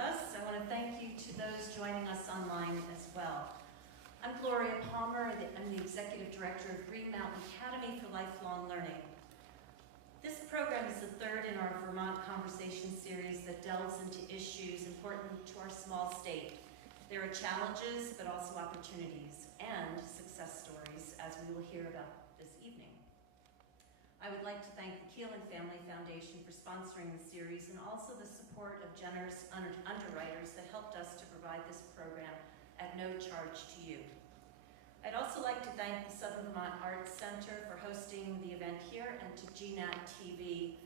us. I want to thank you to those joining us online as well. I'm Gloria Palmer. I'm the Executive Director of Green Mountain Academy for Lifelong Learning. This program is the third in our Vermont Conversation series that delves into issues important to our small state. There are challenges, but also opportunities and success stories, as we will hear about this evening. I would like to thank the Keelan Family Foundation for sponsoring the series and also the support of generous underwriters that helped us to provide this program at no charge to you. I'd also like to thank the Southern Vermont Arts Center for hosting the event here and to GNAT TV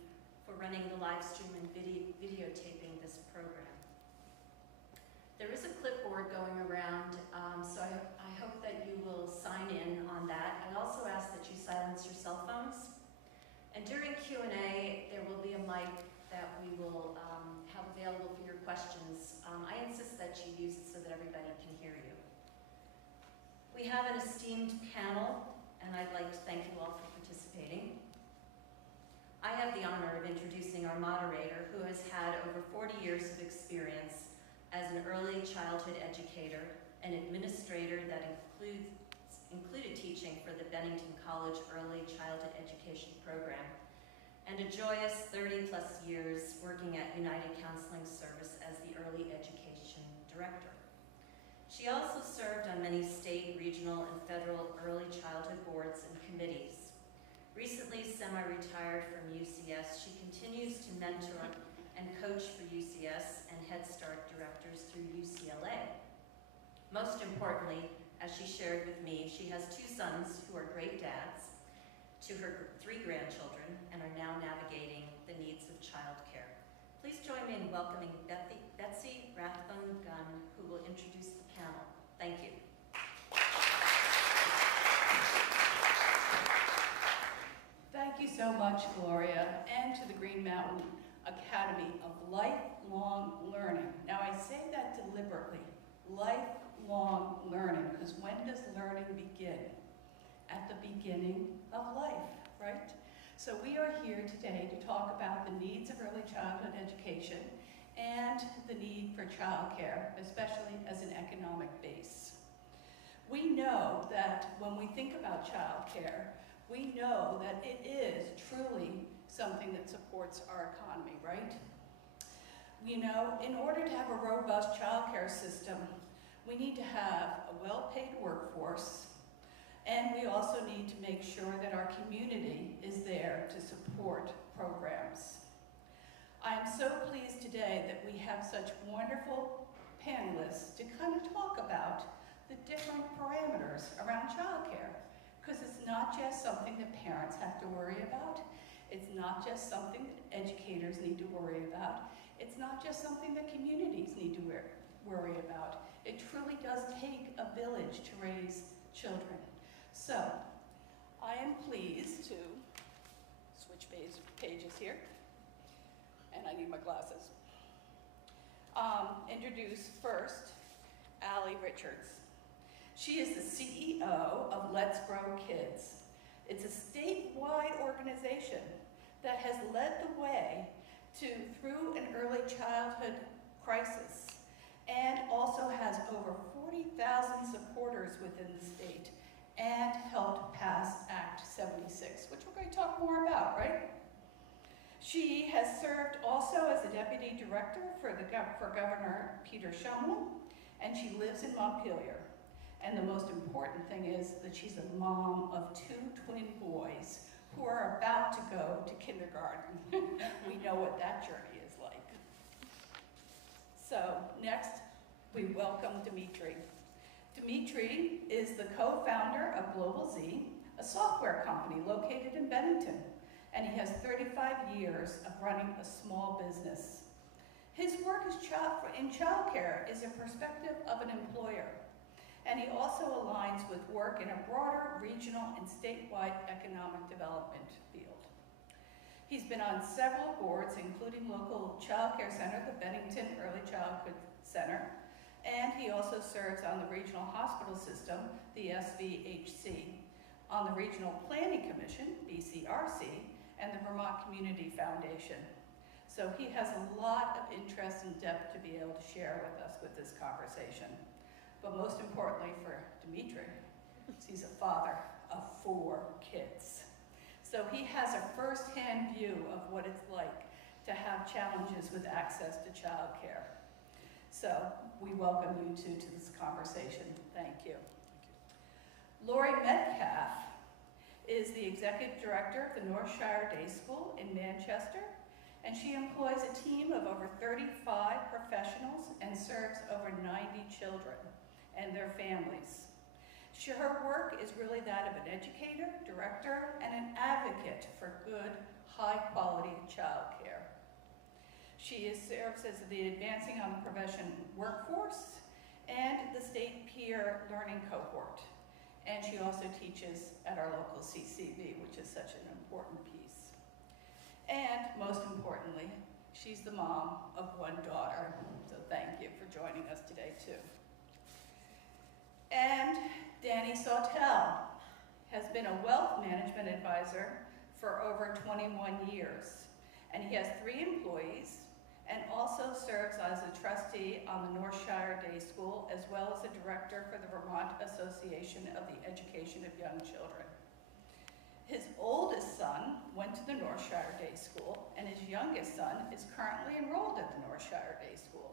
for running the live stream and videotaping this program. There is a clipboard going around, so I hope that you will sign in on that. I also ask that you silence your cell phones. And during Q&A, there will be a mic that we will have available for your questions. I insist that you use it so that everybody can hear you. We have an esteemed panel, and I'd like to thank you all for participating. I have the honor of introducing our moderator, who has had over 40 years of experience as an early childhood educator, an administrator that included teaching for the Bennington College Early Childhood Education Program, and a joyous 30-plus years working at United Counseling Service as the Early Education Director. She also served on many state, regional, and federal early childhood boards and committees. Recently semi-retired from UCS, she continues to mentor and coach for UCS and Head Start directors through UCLA. Most importantly, as she shared with me, she has 2 sons who are great dads to her 3 grandchildren and are now navigating the needs of childcare. Please join me in welcoming Betsy Rathbone-Gunn, who will introduce the panel. Thank you. Thank you so much, Gloria, and to the Green Mountain Academy of Lifelong Learning. Now, I say that deliberately, lifelong learning, because when does learning begin? At the beginning of life, right? So we are here today to talk about the needs of early childhood education and the need for childcare, especially as an economic base. We know that when we think about childcare, we know that it is truly something that supports our economy, right? You know, in order to have a robust childcare system, we need to have a well-paid workforce, and we also need to make sure that our community is there to support programs. I am so pleased today that we have such wonderful panelists to kind of talk about the different parameters around childcare, because it's not just something that parents have to worry about. It's not just something that educators need to worry about. It's not just something that communities need to worry about. It truly does take a village to raise children. So, I am pleased to switch pages here, and I need my glasses. Introduce first Allie Richards. She is the CEO of Let's Grow Kids. It's a statewide organization that has led the way through an early childhood crisis and also has over 40,000 supporters within the state and helped pass Act 76, which we're going to talk more about, right? She has served also as the Deputy Director for Governor Peter Shumlin, and she lives in Montpelier. And the most important thing is that she's a mom of 2 twin boys who are about to go to kindergarten. We know what that journey is like. So next, we welcome Dimitri. Dimitri is the co-founder of Global Z, a software company located in Bennington, and he has 35 years of running a small business. His work in childcare is a perspective of an employer, and he also aligns with work in a broader regional and statewide economic development field. He's been on several boards, including local childcare center, the Bennington Early Childhood Center, and he also serves on the Regional Hospital System, the SVHC, on the Regional Planning Commission, BCRC, and the Vermont Community Foundation. So he has a lot of interest and depth to be able to share with us with this conversation. But most importantly for Dimitri, he's a father of 4 kids. So he has a first-hand view of what it's like to have challenges with access to childcare. So we welcome you to this conversation. Thank you. Lori Metcalf is the Executive Director of the North Shire Day School in Manchester, and she employs a team of over 35 professionals and serves over 90 children and their families. Her work is really that of an educator, director, and an advocate for good, high-quality childcare. She serves as the Advancing on the Profession Workforce and the State Peer Learning Cohort. And she also teaches at our local CCV, which is such an important piece. And most importantly, she's the mom of 1 daughter. So thank you for joining us today too. And Danny Sautel has been a wealth management advisor for over 21 years. And he has 3 employees and also serves as a trustee on the North Shire Day School, as well as a director for the Vermont Association of the Education of Young Children. His oldest son went to the North Shire Day School, and his youngest son is currently enrolled at the North Shire Day School.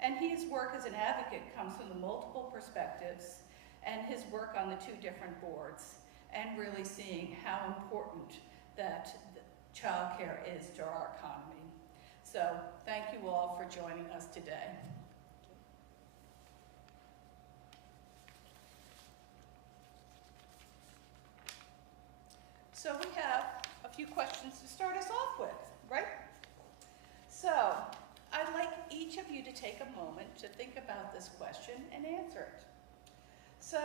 And his work as an advocate comes from the multiple perspectives and his work on the 2 different boards, and really seeing how important that childcare is to our economy. So thank you all for joining us today. So we have a few questions to start us off with, right? So I'd like each of you to take a moment to think about this question and answer it. So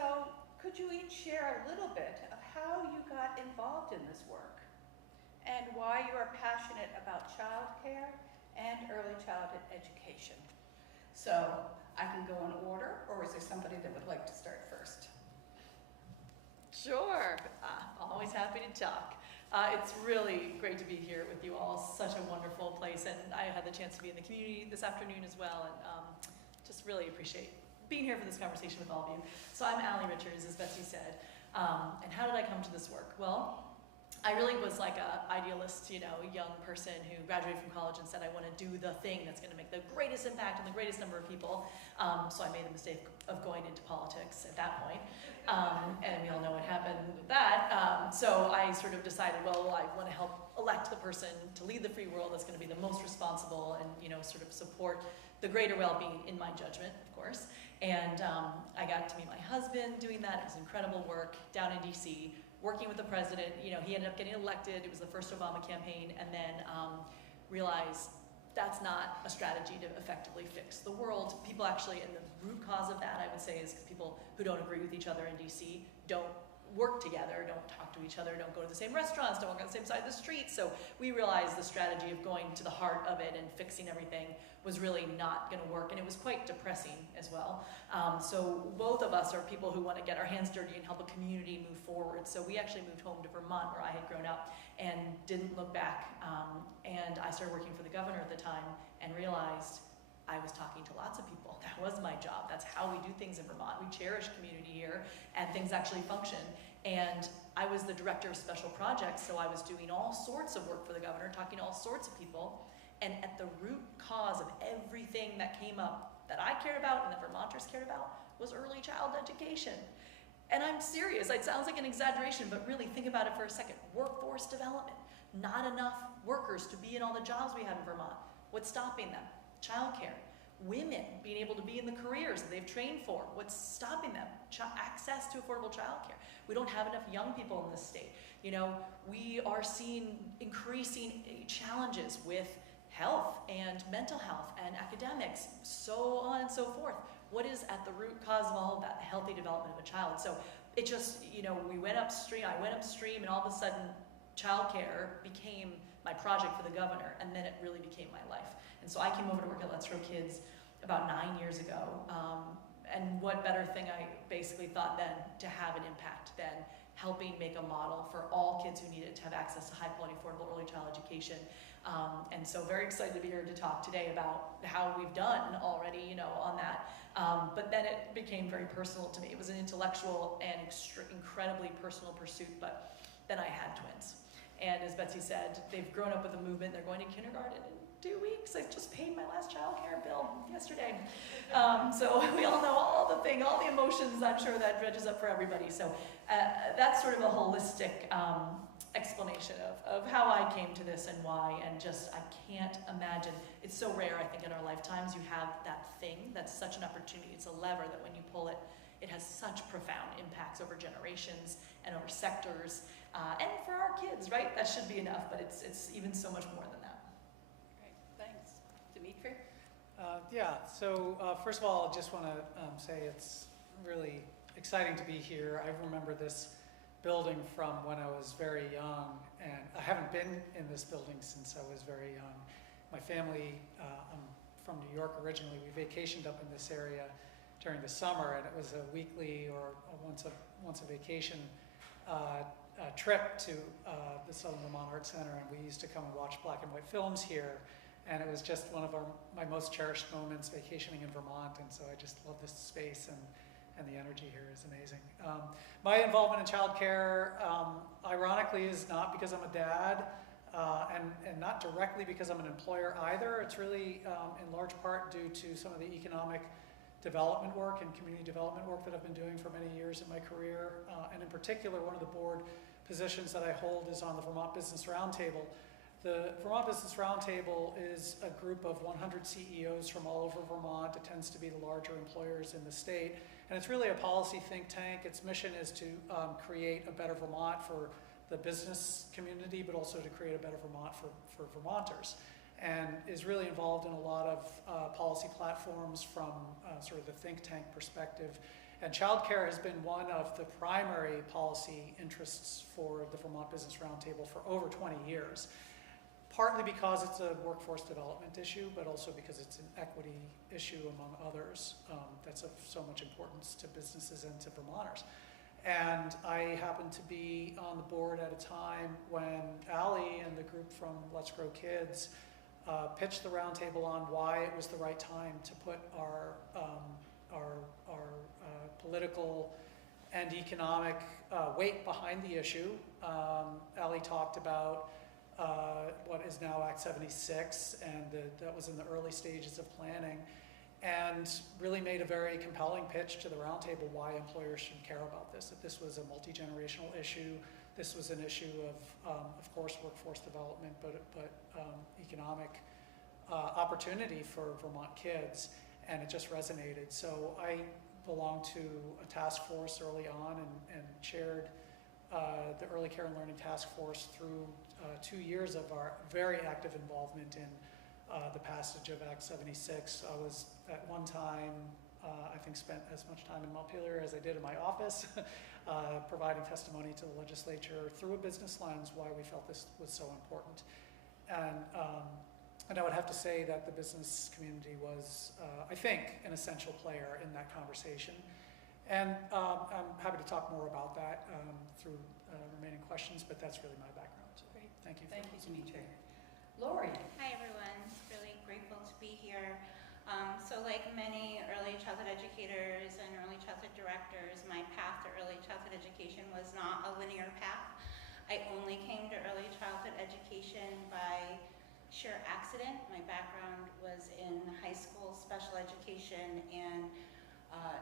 could you each share a little bit of how you got involved in this work and why you are passionate about childcare and early childhood education? So I can go in order, or is there somebody that would like to start first? Sure, always happy to talk. It's really great to be here with you all. Such a wonderful place, and I had the chance to be in the community this afternoon as well, and just really appreciate being here for this conversation with all of you. So I'm Allie Richards, as Betsy said, and how did I come to this work? Well, I really was like an idealist, you know, a young person who graduated from college and said, I want to do the thing that's going to make the greatest impact on the greatest number of people. So I made the mistake of going into politics at that point. And we all know what happened with that. So I sort of decided, well, I want to help elect the person to lead the free world that's going to be the most responsible and, you know, sort of support the greater well-being in my judgment, of course. And I got to meet my husband doing that. It was incredible work down in DC. Working with the president, you know, he ended up getting elected. It was the first Obama campaign, and then realized that's not a strategy to effectively fix the world. People actually, and the root cause of that, I would say, is because people who don't agree with each other in DC don't work together, don't talk to each other, don't go to the same restaurants, don't walk on the same side of the street. So we realized the strategy of going to the heart of it and fixing everything was really not going to work, and it was quite depressing as well. So both of us are people who want to get our hands dirty and help a community move forward. So we actually moved home to Vermont, where I had grown up, and didn't look back. And I started working for the governor at the time and realized I was talking to lots of people. That was my job. That's how we do things in Vermont. We cherish community here, and things actually function. And I was the director of special projects, so I was doing all sorts of work for the governor, talking to all sorts of people. And at the root cause of everything that came up that I cared about and that Vermonters cared about was early child education. And I'm serious, it sounds like an exaggeration, but really think about it for a second. Workforce development, not enough workers to be in all the jobs we have in Vermont. What's stopping them? Childcare. Women being able to be in the careers that they've trained for. What's stopping them? Access to affordable childcare. We don't have enough young people in this state. You know, we are seeing increasing challenges with health and mental health and academics, so on and so forth. What is at the root cause of all of that? The healthy development of a child. So it just, you know, I went upstream, and all of a sudden childcare became my project for the governor, and then it really became my life. And so I came over to work at Let's Grow Kids about 9 years ago, and what better thing I basically thought then to have an impact than helping make a model for all kids who need it to have access to high quality, affordable early child education. And so very excited to be here to talk today about how we've done already, on that. But then it became very personal to me. It was an intellectual and incredibly personal pursuit, but then I had twins. And as Betsy said, they've grown up with the movement. They're going to kindergarten in 2 weeks. I just paid my last childcare bill yesterday. So we all know all the emotions I'm sure that dredges up for everybody. So that's sort of a holistic explanation of how I came to this and why, and just I can't imagine. It's so rare, I think, in our lifetimes you have that thing that's such an opportunity. It's a lever that when you pull it, it has such profound impacts over generations and over sectors, and for our kids, right? That should be enough, but it's even so much more than that. Great, thanks. Dimitri? First of all, I just want to say it's really exciting to be here. I remember this building from when I was very young, and I haven't been in this building since I was very young. My family, I'm from New York originally. We vacationed up in this area during the summer, and it was a weekly or once a vacation trip to the Southern Vermont Arts Center, and we used to come and watch black and white films here. And it was just one of my most cherished moments vacationing in Vermont, and so I just love this space, and the energy here is amazing. My involvement in childcare, ironically, is not because I'm a dad, and not directly because I'm an employer either. It's really in large part due to some of the economic development work and community development work that I've been doing for many years in my career. And in particular, one of the board positions that I hold is on the Vermont Business Roundtable. The Vermont Business Roundtable is a group of 100 CEOs from all over Vermont. It tends to be the larger employers in the state. And it's really a policy think tank. Its mission is to create a better Vermont for the business community, but also to create a better Vermont for Vermonters. And is really involved in a lot of policy platforms from sort of the think tank perspective. And childcare has been one of the primary policy interests for the Vermont Business Roundtable for over 20 years. Partly because it's a workforce development issue, but also because it's an equity issue among others that's of so much importance to businesses and to Vermonters. And I happened to be on the board at a time when Allie and the group from Let's Grow Kids pitched the roundtable on why it was the right time to put our political and economic weight behind the issue. Allie talked about what is now Act 76, and that was in the early stages of planning, and really made a very compelling pitch to the roundtable why employers should care about this, that this was a multi-generational issue. This was an issue of course, workforce development, but economic opportunity for Vermont kids, and it just resonated. So I belonged to a task force early on and chaired the Early Care and Learning Task Force through 2 years of our very active involvement in the passage of Act 76. I was at one time, I think, spent as much time in Montpelier as I did in my office, providing testimony to the legislature through a business lens why we felt this was so important. And I would have to say that the business community was, I think, an essential player in that conversation. And I'm happy to talk more about that through remaining questions, but that's really my background. So Great. Thank you. Thank you, Dimitri. Lori? Hi, everyone. Really grateful to be here. So like many early childhood educators and early childhood directors, my path to early childhood education was not a linear path. I only came to early childhood education by sheer accident. My background was in high school special education and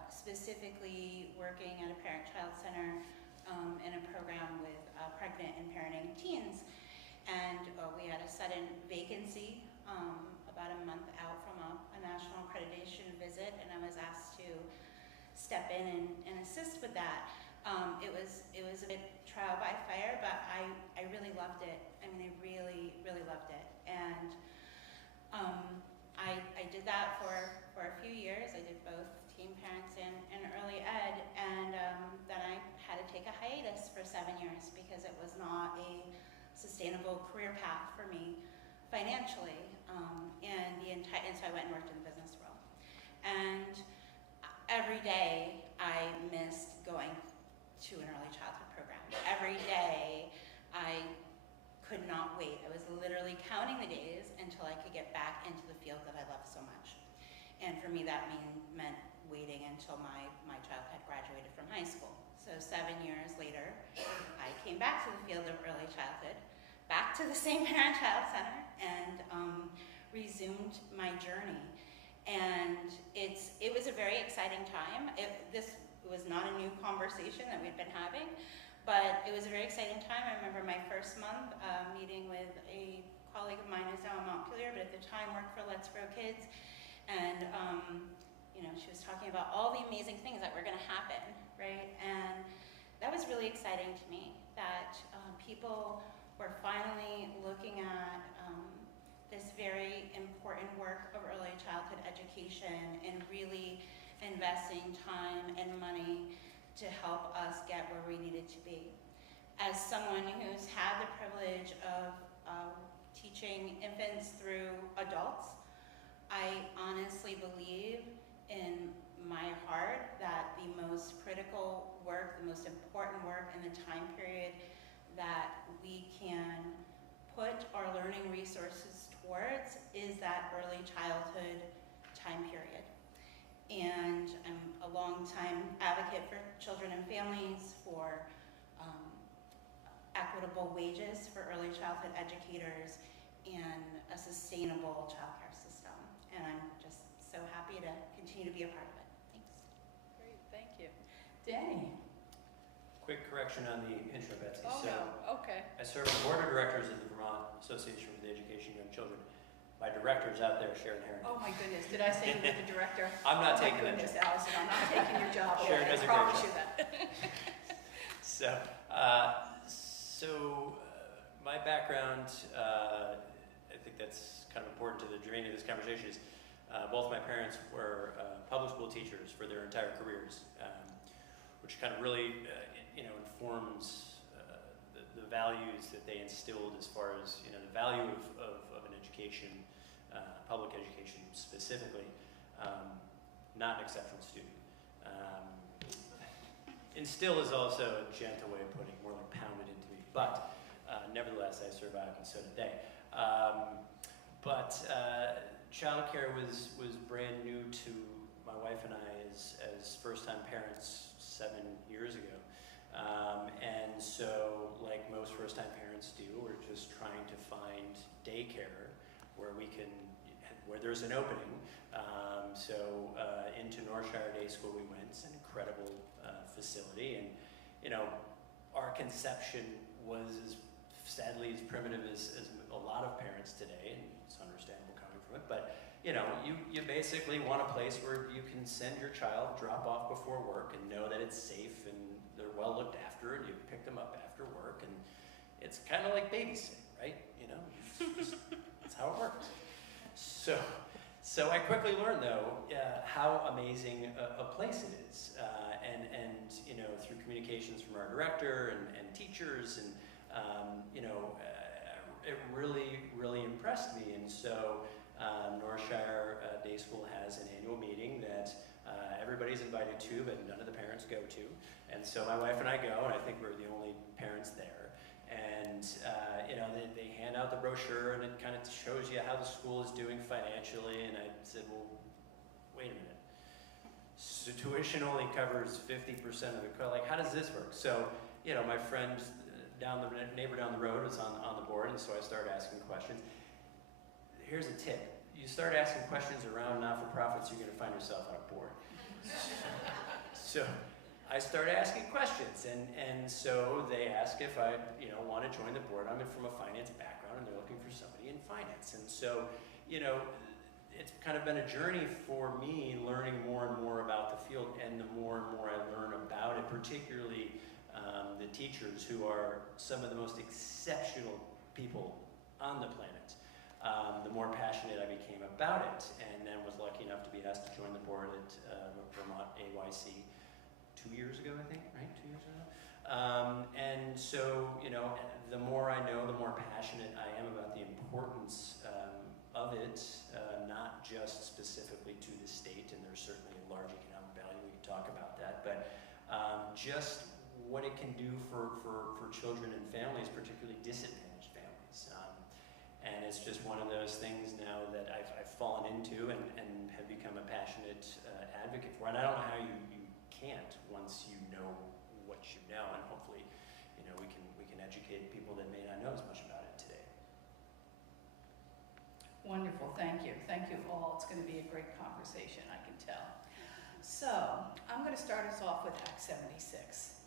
specifically working at a parent-child center in a program with pregnant and parenting teens. And we had a sudden vacancy about a month out from a national accreditation visit, and I was asked to step in and assist with that. It was a bit trial by fire, but I really loved it. I mean, I really, really loved it. And I did that for a few years. I did both teen parents and early ed, and then I had to take a hiatus for 7 years because it was not a sustainable career path for me financially, and so I went and worked in the business world. And every day I missed going to an early childhood program. every day, I could not wait. I was literally counting the days until I could get back into the field that I love so much. And for me, that meant waiting until my child had graduated from high school. So 7 years later, I came back to the field of early childhood, back to the same parent-child center, and resumed my journey. And it was a very exciting time. This was not a new conversation that we'd been having, but it was a very exciting time. I remember my first month meeting with a colleague of mine who's now in Montpelier, but at the time worked for Let's Grow Kids. And she was talking about all the amazing things that were going to happen, right? And that was really exciting to me, that people were finally looking at this very important work of early childhood education and really investing time and money to help us get where we needed to be. As someone who's had the privilege of teaching infants through adults, I honestly believe in my heart that the most critical work, the most important work in the time period that we can put our learning resources towards is that early childhood time period. And I'm a long-time advocate for children and families, for equitable wages for early childhood educators, and a sustainable childcare system. And I'm just so happy to continue to be a part of it. Thanks. Great, thank you. Danny? Quick correction on the intro, Betsy. Oh, So, no, okay. I serve on the board of directors of the Vermont Association for the Education of Young Children. My director's out there, Sharon Harrington. Oh my goodness, did I say you were the director? I'm not Oh my taking that goodness, job. Allison, I'm not taking your job away. Sharon does a I great promise job. you that. My background, I think that's kind of important to the germane of this conversation, is both my parents were public school teachers for their entire careers, which kind of really, informs the values that they instilled as far as, the value of an education, public education specifically, not an exceptional student. Instill is also a gentle way of putting it, more like pounded into me. But nevertheless, I survived, and so did they. Childcare was brand new to my wife and I as first-time parents 7 years ago. And so, like most first-time parents do, we're just trying to find daycare where there's an opening. Into Northshire Day School we went. It's an incredible facility, and our conception was sadly as primitive as a lot of parents today, and it's understandable coming from it. But you basically want a place where you can send your child, drop off before work, and know that it's safe and they're well looked after, and you pick them up after work, and it's kind of like babysitting, right? That's how it works. So I quickly learned, though, how amazing a place it is, and through communications from our director and teachers, and it really, really impressed me. And so Northshire Day School has an annual meeting that everybody's invited to, but none of the parents go to. And so my wife and I go, and I think we're the only parents there. And they hand out the brochure, and it kind of shows you how the school is doing financially. And I said, well, wait a minute. So tuition only covers 50% of the cost. Like, how does this work? So, my friend neighbor down the road was on the board, and so I started asking questions. Here's a tip. You start asking questions around not-for-profits, you're going to find yourself on a board. So I started asking questions, and so they asked if I want to join the board. I'm from a finance background, and they're looking for somebody in finance. And so, it's kind of been a journey for me, learning more and more about the field, and the more and more I learn about it, particularly the teachers, who are some of the most exceptional people on the planet, the more passionate I became about it, and then was lucky enough to be asked to join the board at Vermont AYC 2 years ago, I think, right? 2 years ago. And so, the more I know, the more passionate I am about the importance of it, not just specifically to the state, and there's certainly a large economic value, we can talk about that, but just what it can do for children and families, particularly disadvantaged families. And it's just one of those things now that I've fallen into and have become a passionate advocate for. And I don't know how you can't once you know what you know, and hopefully, we can educate people that may not know as much about it today. Wonderful, thank you. Thank you all. It's going to be a great conversation, I can tell. So, I'm going to start us off with Act 76.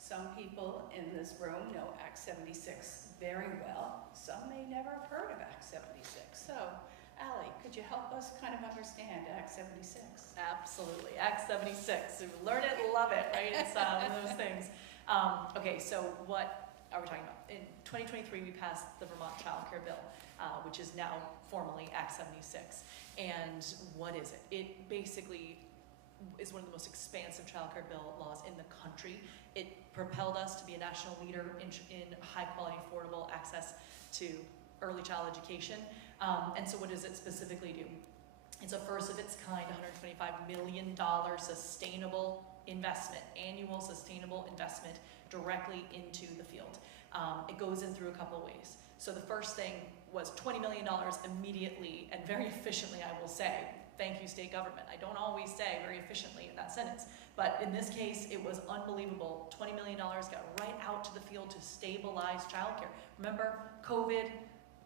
Some people in this room know Act 76 very well. Some may never have heard of Act 76. So, Allie, could you help us kind of understand Act 76? Absolutely. Act 76. Learn it, love it, right? It's one of those things. Okay, so what are we talking about? In 2023, we passed the Vermont Childcare Bill, which is now formally Act 76. And what is it? It basically is one of the most expansive childcare bill laws in the country. It propelled us to be a national leader in high-quality, affordable access to early child education. And so what does it specifically do? It's a first of its kind, $125 million sustainable investment, annual sustainable investment directly into the field. It goes in through a couple of ways. So the first thing was $20 million immediately and very efficiently, I will say. Thank you, state government. I don't always say very efficiently in that sentence, but in this case, it was unbelievable. $20 million got right out to the field to stabilize childcare. Remember, COVID,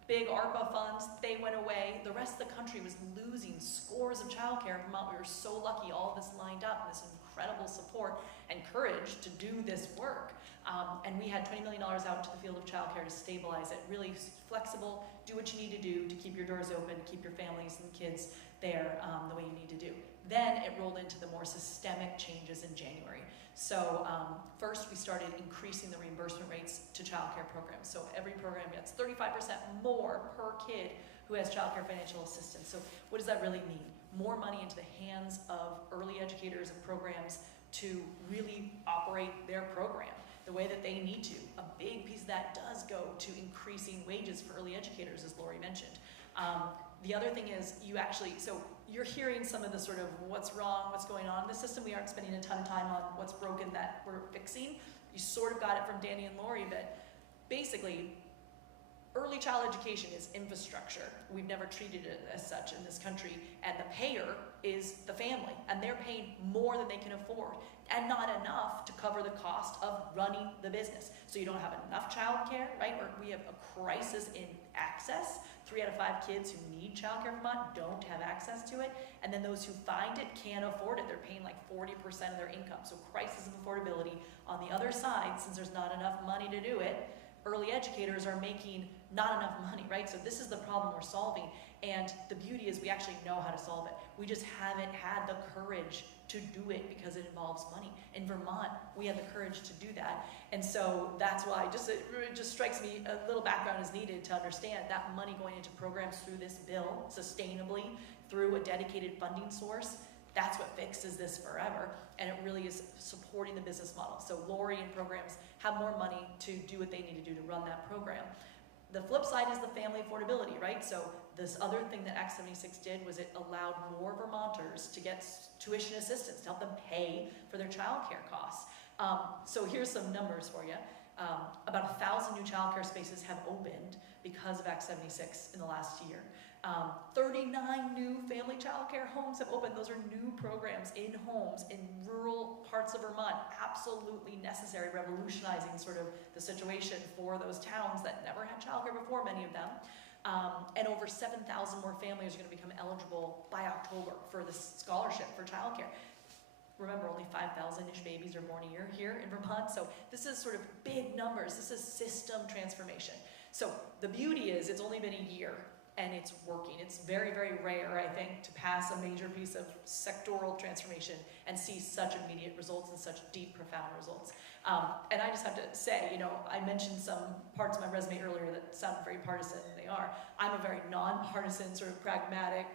big ARPA funds, they went away. The rest of the country was losing scores of childcare. Vermont, we were so lucky, all of this lined up, this incredible support and courage to do this work. And we had $20 million out to the field of childcare to stabilize it. Really flexible, do what you need to do to keep your doors open, keep your families and kids there the way you need to do. Then it rolled into the more systemic changes in January. So first we started increasing the reimbursement rates to childcare programs. So every program gets 35% more per kid who has childcare financial assistance. So what does that really mean? More money into the hands of early educators and programs to really operate their program the way that they need to. A big piece of that does go to increasing wages for early educators, as Lori mentioned. The other thing is so you're hearing some of the sort of what's wrong, what's going on in the system. We aren't spending a ton of time on what's broken that we're fixing. You sort of got it from Danny and Lori, but basically, early child education is infrastructure. We've never treated it as such in this country, and the payer is the family, and they're paying more than they can afford, and not enough to cover the cost of running the business. So you don't have enough child care, right? Or we have a crisis in access. 3 out of 5 kids who need childcare in Vermont don't have access to it, and then those who find it can't afford it. They're paying like 40% of their income. So crisis of affordability. On the other side, since there's not enough money to do it, early educators are making not enough money, right? So this is the problem we're solving, and the beauty is we actually know how to solve it. We just haven't had the courage to do it because it involves money. In Vermont, we had the courage to do that, and so that's why it just strikes me a little background is needed to understand that money going into programs through this bill sustainably through a dedicated funding source. That's what fixes this forever, and it really is supporting the business model. So Lori and programs have more money to do what they need to do to run that program. The flip side is the family affordability, right? So this other thing that Act 76 did was it allowed more Vermonters to get tuition assistance to help them pay for their childcare costs. So here's some numbers for you. About 1,000 new childcare spaces have opened because of Act 76 in the last year. 39 new family childcare homes have opened. Those are new programs in homes in rural parts of Vermont. Absolutely necessary, revolutionizing sort of the situation for those towns that never had childcare before, many of them. And over 7,000 more families are going to become eligible by October for this scholarship for childcare. Remember, only 5,000-ish babies are born a year here in Vermont, so this is sort of big numbers. This is system transformation. So the beauty is it's only been a year, and it's working. It's very, very rare, I think, to pass a major piece of sectoral transformation and see such immediate results and such deep, profound results. And I just have to say, I mentioned some parts of my resume earlier that sound very partisan, and they are. I'm a very nonpartisan, sort of pragmatic,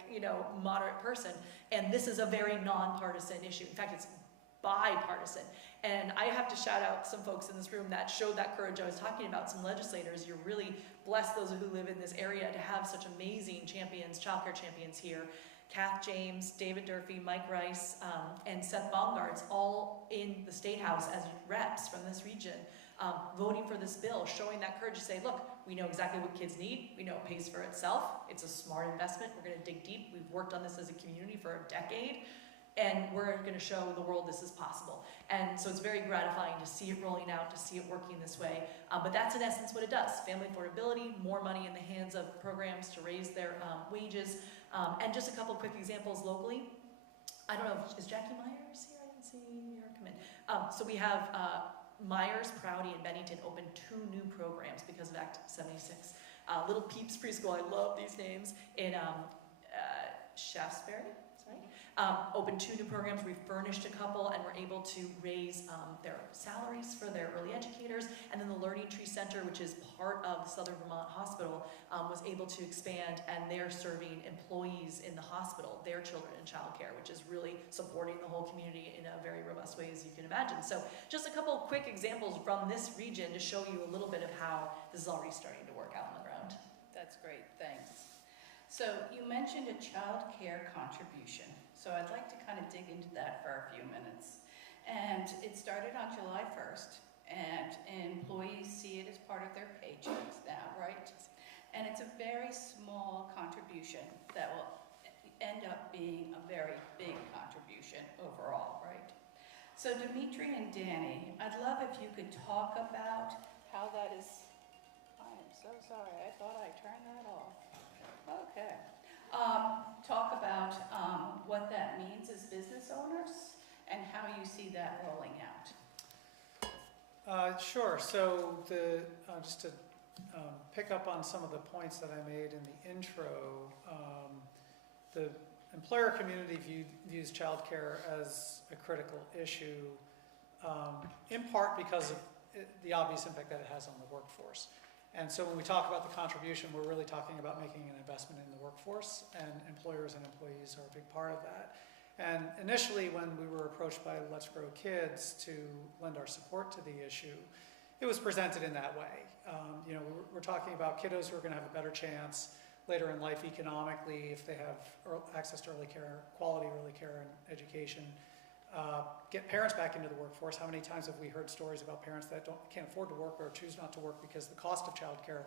moderate person, and this is a very nonpartisan issue. In fact, it's bipartisan. And I have to shout out some folks in this room that showed that courage I was talking about, some legislators. You're really blessed, those who live in this area, to have such amazing champions, childcare champions here. Kath James, David Durfee, Mike Rice, and Seth Baumgart's all in the State House as reps from this region, voting for this bill, showing that courage to say, look, we know exactly what kids need. We know it pays for itself. It's a smart investment. We're going to dig deep. We've worked on this as a community for a decade, and we're going to show the world this is possible. And so it's very gratifying to see it rolling out, to see it working this way. But that's in essence what it does. Family affordability, more money in the hands of programs to raise their wages. And just a couple quick examples locally. I don't know, is Jackie Myers here? I didn't see her come in. So we have Myers, Prouty, and Bennington opened 2 new programs because of Act 76. Little Peeps Preschool, I love these names, in Shaftesbury. Opened 2 new programs, we furnished a couple, and we're able to raise their salaries for their early educators. And then the Learning Tree Center, which is part of the Southern Vermont Hospital, was able to expand, and they're serving employees in the hospital, their children in childcare, which is really supporting the whole community in a very robust way, as you can imagine. So just a couple quick examples from this region to show you a little bit of how this is already starting to work out on the ground. That's great, thanks. So you mentioned a child care contribution. So I'd like to kind of dig into that for a few minutes. And it started on July 1st, and employees see it as part of their paychecks now, right? And it's a very small contribution that will end up being a very big contribution overall, right? So Dimitri and Danny, I'd love if you could talk about how that is. I am so sorry, I thought I turned that off. Okay. Talk about what that means as business owners and how you see that rolling out. Sure. So just to pick up on some of the points that I made in the intro, the employer community views childcare as a critical issue, in part because of the obvious impact that it has on the workforce. And so when we talk about the contribution, we're really talking about making an investment in the workforce, and employers and employees are a big part of that. And initially, when we were approached by Let's Grow Kids to lend our support to the issue, it was presented in that way. We're talking about kiddos who are going to have a better chance later in life economically if they have access to early care, quality early care and education. Get parents back into the workforce. How many times have we heard stories about parents that can't afford to work or choose not to work because the cost of childcare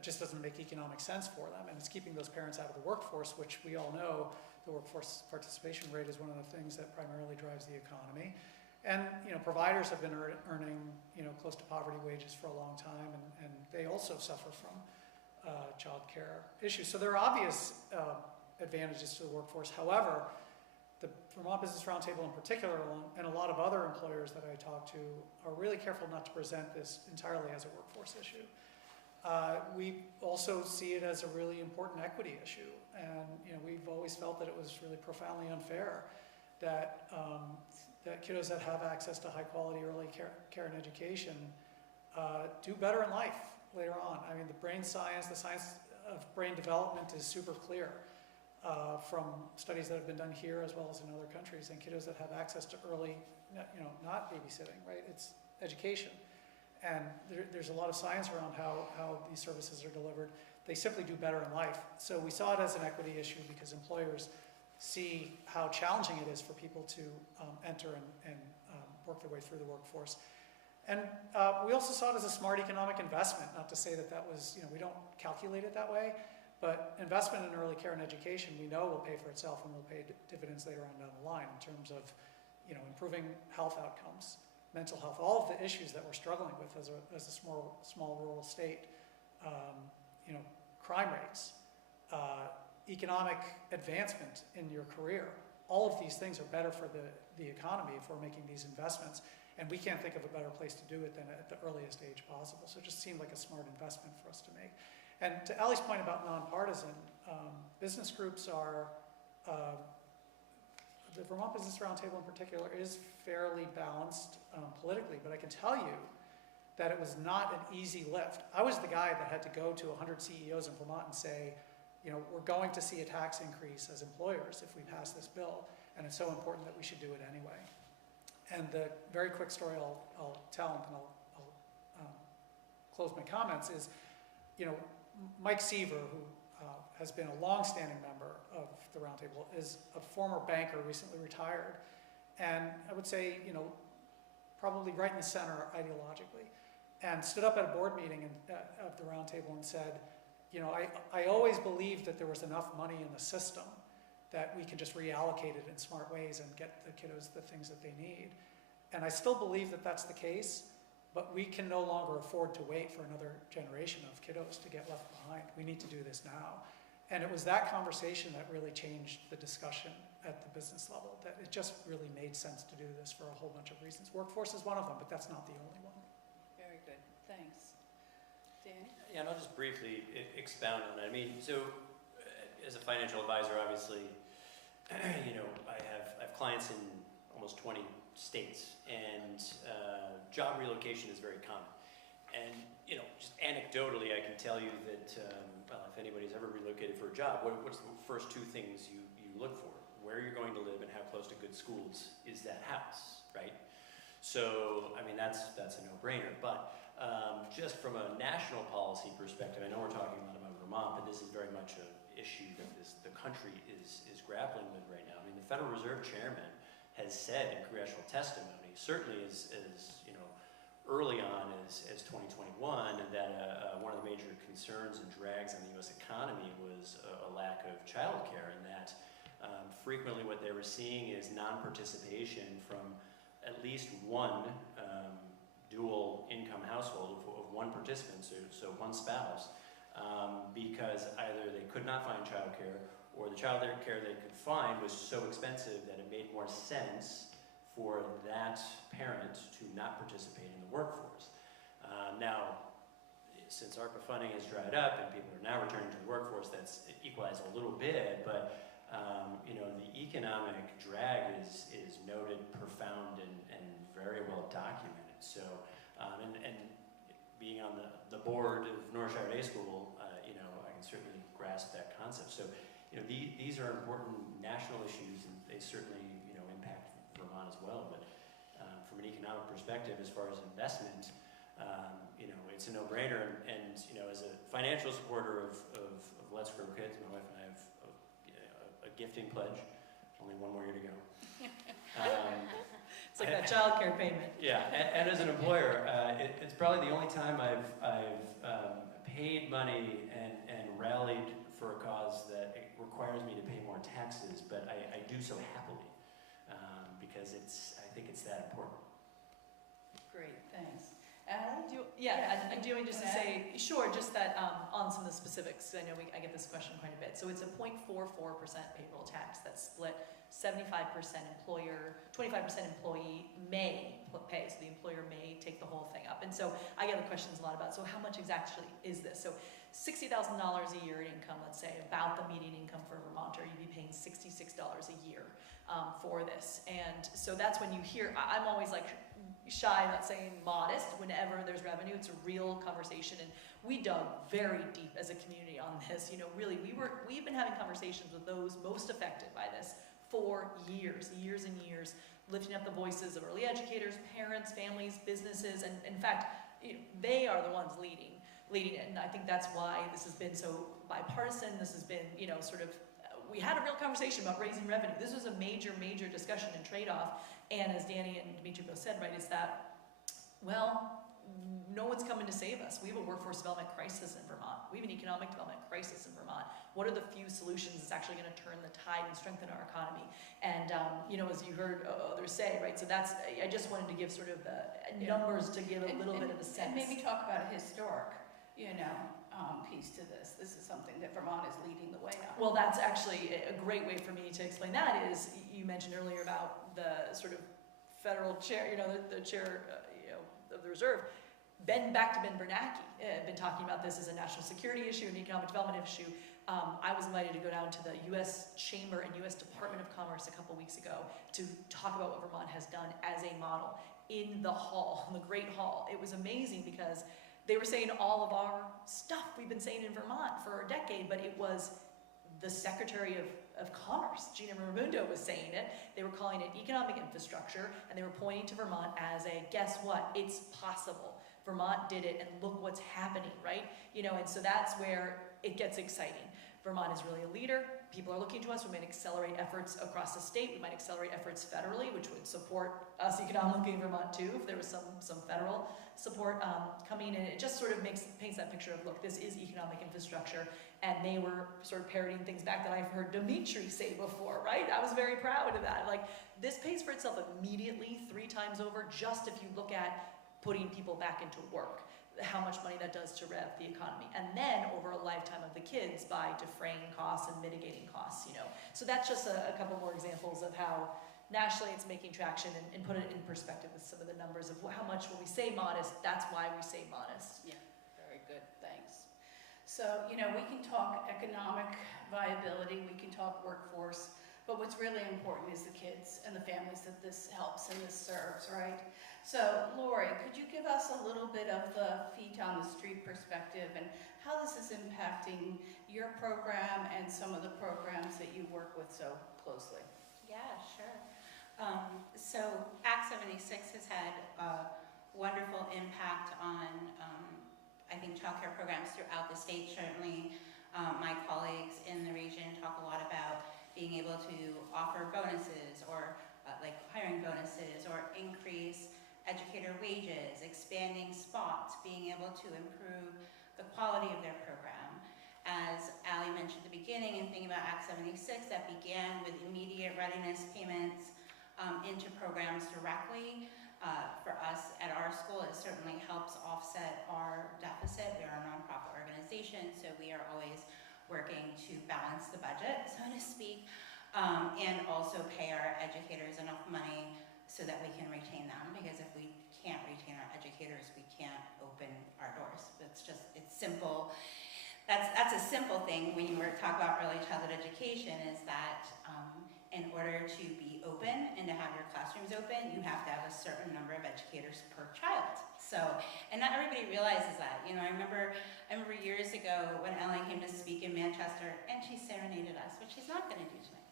just doesn't make economic sense for them, and it's keeping those parents out of the workforce, which we all know the workforce participation rate is one of the things that primarily drives the economy. And providers have been earning close to poverty wages for a long time, and they also suffer from childcare issues. So there are obvious advantages to the workforce. However, the Vermont Business Roundtable in particular, and a lot of other employers that I talk to, are really careful not to present this entirely as a workforce issue. We also see it as a really important equity issue, and we've always felt that it was really profoundly unfair that that kiddos that have access to high quality early care and education do better in life later on. I mean, the science of brain development is super clear. From studies that have been done here as well as in other countries, and kiddos that have access to early, not babysitting, right? It's education. And there's a lot of science around how these services are delivered. They simply do better in life. So we saw it as an equity issue because employers see how challenging it is for people to enter and work their way through the workforce. And we also saw it as a smart economic investment, not to say that was, we don't calculate it that way. But investment in early care and education, we know will pay for itself and will pay dividends later on down the line in terms of, improving health outcomes, mental health, all of the issues that we're struggling with as a small rural state. Crime rates, economic advancement in your career. All of these things are better for the economy if we're making these investments. And we can't think of a better place to do it than at the earliest age possible. So it just seemed like a smart investment for us to make. And to Allie's point about nonpartisan, business groups are, the Vermont Business Roundtable in particular is fairly balanced politically, but I can tell you that it was not an easy lift. I was the guy that had to go to 100 CEOs in Vermont and say, we're going to see a tax increase as employers if we pass this bill, and it's so important that we should do it anyway. And the very quick story I'll tell, and then I'll close my comments, is, Mike Seaver, who has been a long-standing member of the Roundtable, is a former banker, recently retired, and I would say, probably right in the center ideologically, and stood up at a board meeting of the Roundtable and said, I always believed that there was enough money in the system that we can just reallocate it in smart ways and get the kiddos the things that they need. And I still believe that that's the case, but we can no longer afford to wait for another generation of kiddos to get left behind. We need to do this now. And it was that conversation that really changed the discussion at the business level, that it just really made sense to do this for a whole bunch of reasons. Workforce is one of them, but that's not the only one. Very good, thanks. Danny? Yeah, and I'll just briefly expound on that. I mean, so as a financial advisor, obviously, I have clients in almost 20 states, and job relocation is very common. And just anecdotally, I can tell you that if anybody's ever relocated for a job, what's the first two things you look for? Where you're going to live and how close to good schools is that house, right? So, I mean, that's a no-brainer. But just from a national policy perspective, I know we're talking a lot about Vermont, but this is very much an issue that the country is grappling with right now. I mean, the Federal Reserve Chairman has said in congressional testimony, certainly as early on as 2021, that one of the major concerns and drags on the U.S. economy was a lack of childcare, and that frequently what they were seeing is non-participation from at least one dual income household of one participant, so one spouse, because either they could not find childcare or the childcare they could find was so expensive that it made more sense for that parent to not participate in the workforce. Now, since ARPA funding has dried up and people are now returning to the workforce, that's equalized a little bit, but the economic drag is noted, profound, and very well documented. So, and being on the board of Northshire Day School, I can certainly grasp that concept. So, these are important national issues, and they certainly, impact Vermont as well. But from an economic perspective, as far as investment, it's a no-brainer. And as a financial supporter of Let's Grow Kids, my wife and I have a gifting pledge. Only one more year to go. It's like that childcare payment. Yeah, and as an employer, it's probably the only time I've paid money and rallied for a cause that it requires me to pay more taxes, but I do so happily because I think it's that important. Great, thanks. Alan? I do, and just to say, sure, just that on some of the specifics, I know I get this question quite a bit. So it's a 0.44% payroll tax that's split 75% employer, 25% employee may pay, so the employer may take the whole thing up. And so I get the questions a lot about, so how much exactly is this? So $60,000 a year in income, let's say, about the median income for a Vermonter, you'd be paying $66 a year for this. And so that's when you hear, I'm always like shy, not saying modest, whenever there's revenue, it's a real conversation. And we dug very deep as a community on this. Really, we've been having conversations with those most affected by this for years and years, lifting up the voices of early educators, parents, families, businesses, and in fact, they are the ones leading it. And I think that's why this has been so bipartisan. This has been, we had a real conversation about raising revenue. This was a major discussion and trade-off. And as Danny and Dimitri both said, right, is that, well, no one's coming to save us. We have a workforce development crisis in Vermont. We have an economic development crisis in Vermont. What are the few solutions that's actually going to turn the tide and strengthen our economy? And, as you heard others say, right, so that's, I just wanted to give sort of the numbers to give a little bit of a sense. And maybe talk about a historic, piece to this. This is something that Vermont is leading the way on. Well, that's actually a great way for me to explain that is, you mentioned earlier about the sort of federal chair, the chair, of the reserve. Back to Ben Bernanke, been talking about this as a national security issue, an economic development issue. I was invited to go down to the U.S. Chamber and U.S. Department of Commerce a couple weeks ago to talk about what Vermont has done as a model in the hall, in the Great Hall. It was amazing because they were saying all of our stuff we've been saying in Vermont for a decade, but it was the Secretary of Commerce, Gina Raimondo, was saying it. They were calling it economic infrastructure, and they were pointing to Vermont as a, guess what, it's possible. Vermont did it, and look what's happening, right? And so that's where it gets exciting. Vermont is really a leader. People are looking to us. We might accelerate efforts across the state. We might accelerate efforts federally, which would support us economically in Vermont too, if there was some federal support coming in. It just sort of paints that picture of, look, this is economic infrastructure. And they were sort of parroting things back that I've heard Dimitri say before, right? I was very proud of that. Like, this pays for itself immediately 3 times over, just if you look at putting people back into work, how much money that does to rev the economy. And then over a lifetime of the kids by defraying costs and mitigating costs, you know. So that's just a couple more examples of how nationally it's making traction, and put it in perspective with some of the numbers of how much when we say modest, that's why we say modest. Yeah, very good, thanks. So, you know, we can talk economic viability, we can talk workforce, but what's really important is the kids and the families that this helps and this serves, right? So, Lori, could you give us a little bit of the feet on the street perspective and how this is impacting your program and some of the programs that you work with so closely? Yeah, sure. So Act 76 has had a wonderful impact on, I think, childcare programs throughout the state. Certainly, my colleagues in the region talk a lot about being able to offer bonuses or like hiring bonuses or increase educator wages, expanding spots, being able to improve the quality of their program. As Allie mentioned at the beginning, and thinking about Act 76, that began with immediate readiness payments into programs directly. For us at our school, it certainly helps offset our deficit. We are a nonprofit organization, so we are always working to balance the budget, so to speak, and also pay our educators enough money so that we can retain them, because if we can't retain our educators, we can't open our doors. It's simple. That's a simple thing when you talk about early childhood education, is that in order to be open and to have your classrooms open, you have to have a certain number of educators per child. So, and not everybody realizes that. You know, I remember years ago when Ellen came to speak in Manchester, and she serenaded us, which she's not going to do tonight.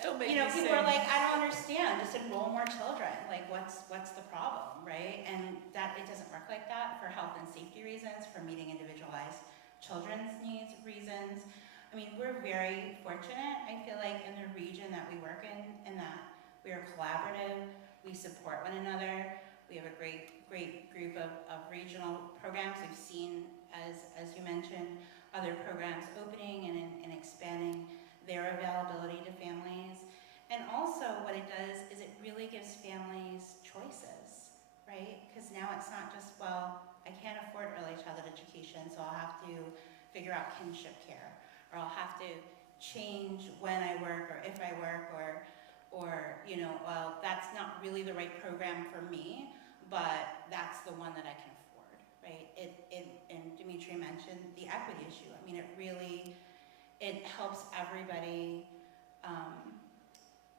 Don't make you know, me people sing. are like, I don't understand. Just enroll more children. Like, what's the problem, right? And that it doesn't work like that for health and safety reasons, for meeting individualized children's needs reasons. I mean, we're very fortunate, I feel like, in the region that we work in that we are collaborative, we support one another, we have a great group of regional programs. We've seen, as you mentioned, other programs opening and expanding their availability to families. And also what it does is it really gives families choices, right? Because now it's not just, well, I can't afford early childhood education, so I'll have to figure out kinship care, or I'll have to change when I work or if I work, or you know, well, that's not really the right program for me, but that's the one that I can afford, right? And Dimitri mentioned the equity issue. I mean, it helps everybody,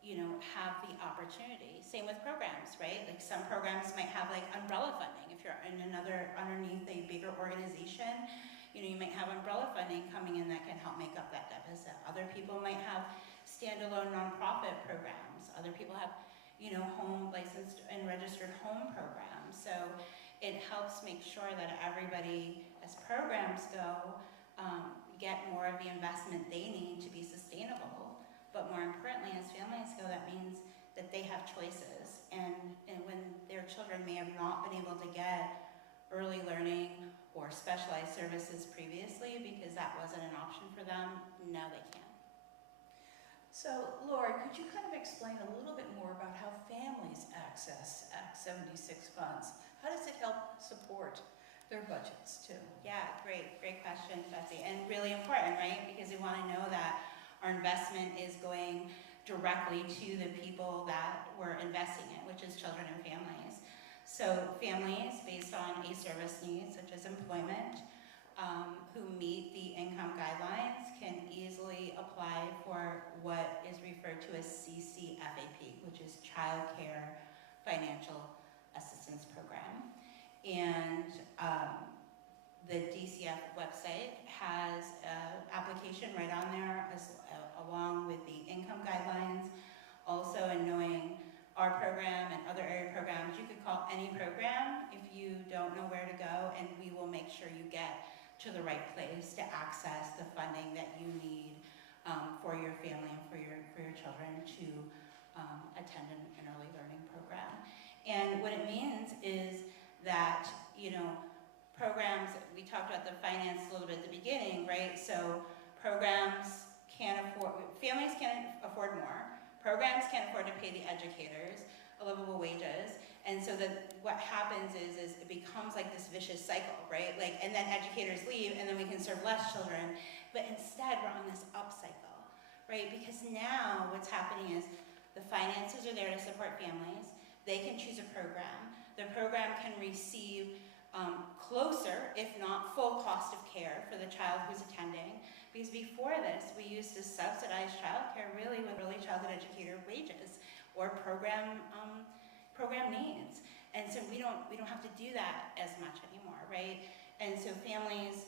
you know, have the opportunity. Same with programs, right? Like some programs might have like umbrella funding. If you're underneath a bigger organization, you know, you might have umbrella funding coming in that can help make up that deficit. Other people might have standalone nonprofit programs. Other people have, you know, home licensed and registered home programs. So it helps make sure that everybody, as programs go, get more of the investment they need to be sustainable. But more importantly, as families go, that means that they have choices. And when their children may have not been able to get early learning or specialized services previously because that wasn't an option for them, now they can. So, Lori, could you kind of explain a little bit more about how families access Act 76 funds? How does it help support their budgets too? Yeah, great question, Betsy, and really important, right? Because we want to know that our investment is going directly to the people that we're investing in, which is children and families. So families, based on a service need, such as employment, who meet the income guidelines can easily apply for what is referred to as CCFAP, which is Childcare Financial Assistance Program. And the DCF website has an application right on there along with the income guidelines. Also, in knowing our program and other area programs, you could call any program if you don't know where to go, and we will make sure you get to the right place to access the funding that you need for your family and for your children to attend an early learning program. And what it means is that, programs, we talked about the finance a little bit at the beginning, right? So programs families can't afford more, programs can't afford to pay the educators livable wages, and so what happens is it becomes like this vicious cycle, right? And then educators leave, and then we can serve less children, but instead we're on this up cycle, right? Because now what's happening is the finances are there to support families, they can choose a program, the program can receive closer, if not full cost of care for the child who's attending. Because before this, we used to subsidize childcare really with early childhood educator wages or program needs. And so we don't have to do that as much anymore, right? And so families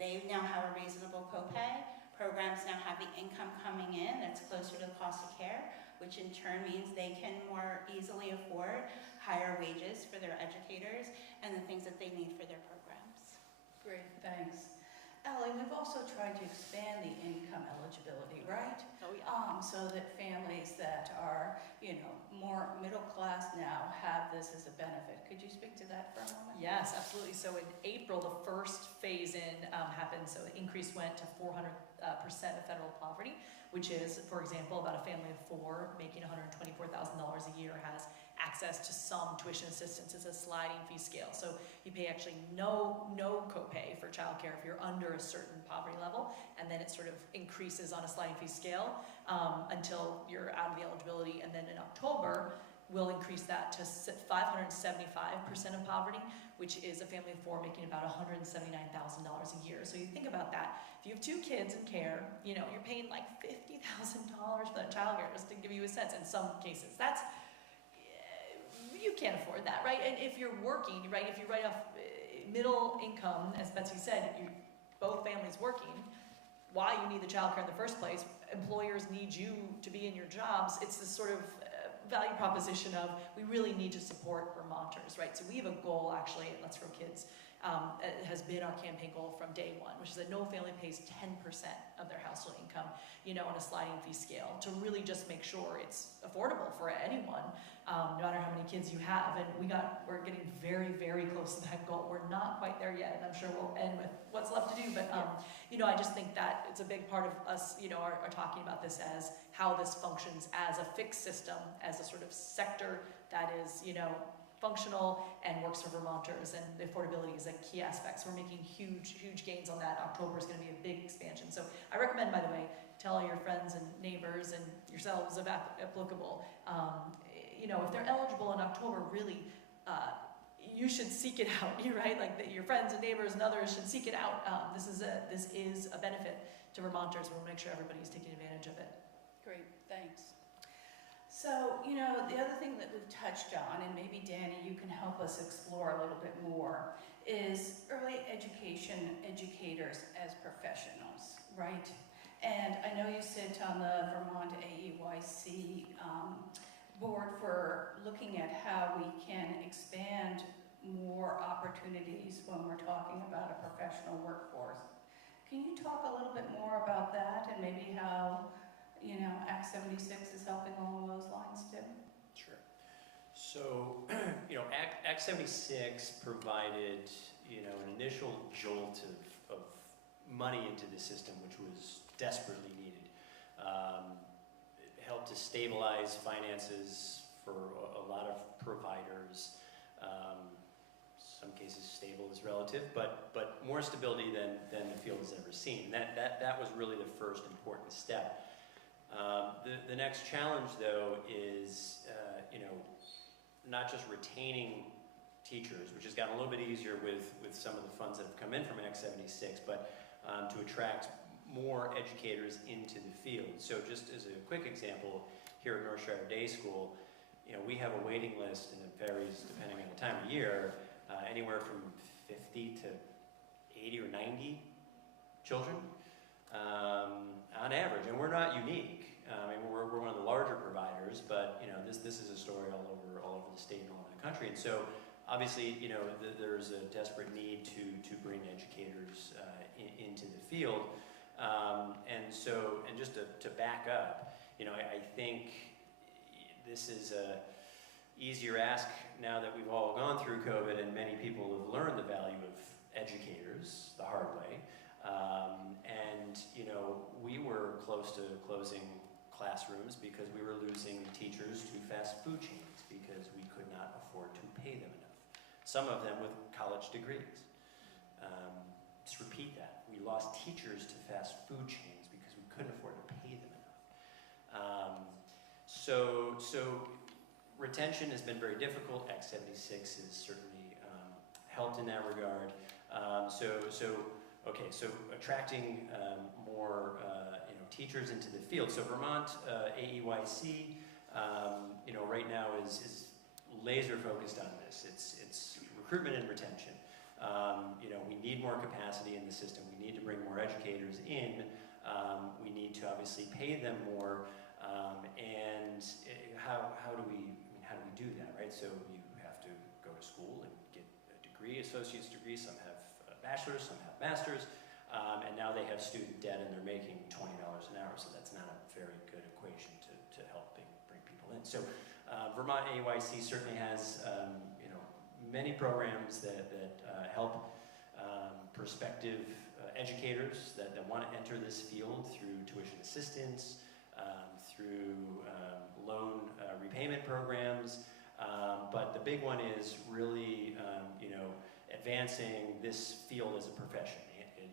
they now have a reasonable copay. Programs now have the income coming in that's closer to the cost of care, which in turn means they can more easily afford higher wages for their educators and the things that they need for their programs. Great, thanks. Ellie, we've also tried to expand the income eligibility, right? Oh, yeah. So that families that are, more middle class now have this as a benefit. Could you speak to that for a moment? Yes, absolutely. So in April, the first phase-in happened. So the increase went to 400% of federal poverty, which is, for example, about a family of 4 making $124,000 a year has access to some tuition assistance. It's a sliding fee scale. So you pay actually no copay for childcare if you're under a certain poverty level, and then it sort of increases on a sliding fee scale until you're out of the eligibility. And then in October, we'll increase that to 575% of poverty, which is a family of 4 making about $179,000 a year. So you think about that. If you have 2 kids in care, you're paying like $50,000 for that childcare, just to give you a sense in some cases. You can't afford that, right? And if you're working, right, if you write off middle income, as Betsy said, both families working, why you need the childcare in the first place, employers need you to be in your jobs. It's this sort of value proposition of we really need to support Vermonters, right? So we have a goal actually at Let's Grow Kids. It has been our campaign goal from day one, which is that no family pays 10% of their household income, on a sliding fee scale, to really just make sure it's affordable for anyone, no matter how many kids you have. And we're getting very, very close to that goal. We're not quite there yet, and I'm sure we'll end with what's left to do. But I just think that it's a big part of us, are talking about this as how this functions as a fixed system, as a sort of sector that is, functional and works for Vermonters, and the affordability is a key aspect. So we're making huge, huge gains on that. October is going to be a big expansion. So I recommend, by the way, tell all your friends and neighbors and yourselves if applicable. If they're eligible in October, really, you should seek it out. You're right, your friends and neighbors and others should seek it out. This is a benefit to Vermonters. We'll make sure everybody's taking advantage of it. Great, thanks. So, the other thing that we've touched on, and maybe Danny, you can help us explore a little bit more, is early education educators as professionals, right? And I know you sit on the Vermont AEYC board for looking at how we can expand more opportunities when we're talking about a professional workforce. Can you talk a little bit more about that and maybe how Act 76 is helping along those lines too? Sure. So, Act 76 provided, an initial jolt of money into the system, which was desperately needed. It helped to stabilize finances for a lot of providers. Some cases stable is relative, but more stability than the field has ever seen. That was really the first important step. The next challenge, though, is not just retaining teachers, which has gotten a little bit easier with some of the funds that have come in from Act 76, but to attract more educators into the field. So just as a quick example, here at Northshire Day School, we have a waiting list, and it varies depending on the time of year, anywhere from 50 to 80 or 90 children on average, and we're not unique. We're one of the larger providers, but this is a story all over the state and all over the country. And so obviously, you know, there's a desperate need to bring educators into the field. And just to back up, you know, I think this is a easier ask now that we've all gone through COVID and many people have learned the value of educators the hard way. And, you know, we were close to closing classrooms because we were losing teachers to fast food chains because we could not afford to pay them enough. Some of them with college degrees. Just repeat that. We lost teachers to fast food chains because we couldn't afford to pay them enough. So retention has been very difficult. Act 76 has certainly helped in that regard. So attracting more you know, teachers into the field. So Vermont AEYC, you know, right now is laser focused on this. It's recruitment and retention. You know, we need more capacity in the system. We need to bring more educators in. We need to obviously pay them more. And how do we do that, right? So you have to go to school and get a degree, associate's degree. Some have a bachelor's, some have masters. And now they have student debt and they're making $20 an hour. So that's not a very good equation to help bring people in. So Vermont AYC certainly has you know, many programs that help prospective educators that want to enter this field through tuition assistance, through loan repayment programs. But the big one is really you know, advancing this field as a profession.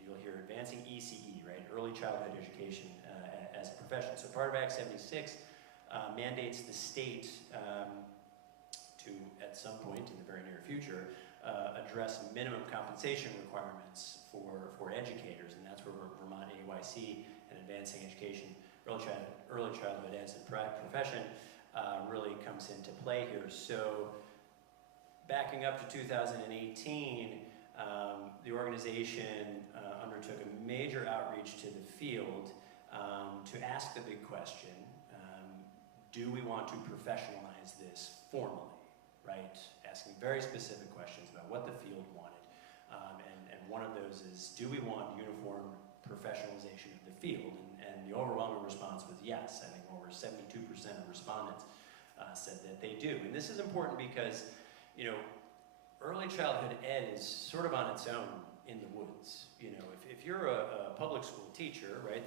You'll hear advancing ECE, right? Early childhood education as a profession. So part of Act 76 mandates the state to, at some point in the very near future, address minimum compensation requirements for educators, and that's where Vermont AYC and advancing education, early childhood as a profession really comes into play here. So backing up to 2018, the organization undertook a major outreach to the field to ask the big question, do we want to professionalize this formally, right? Asking very specific questions about what the field wanted. And one of those is, do we want uniform professionalization of the field? And the overwhelming response was yes. I think over 72% of respondents said that they do. And this is important because, you know, early childhood ed is sort of on its own in the woods. You know, if you're a public school teacher, right,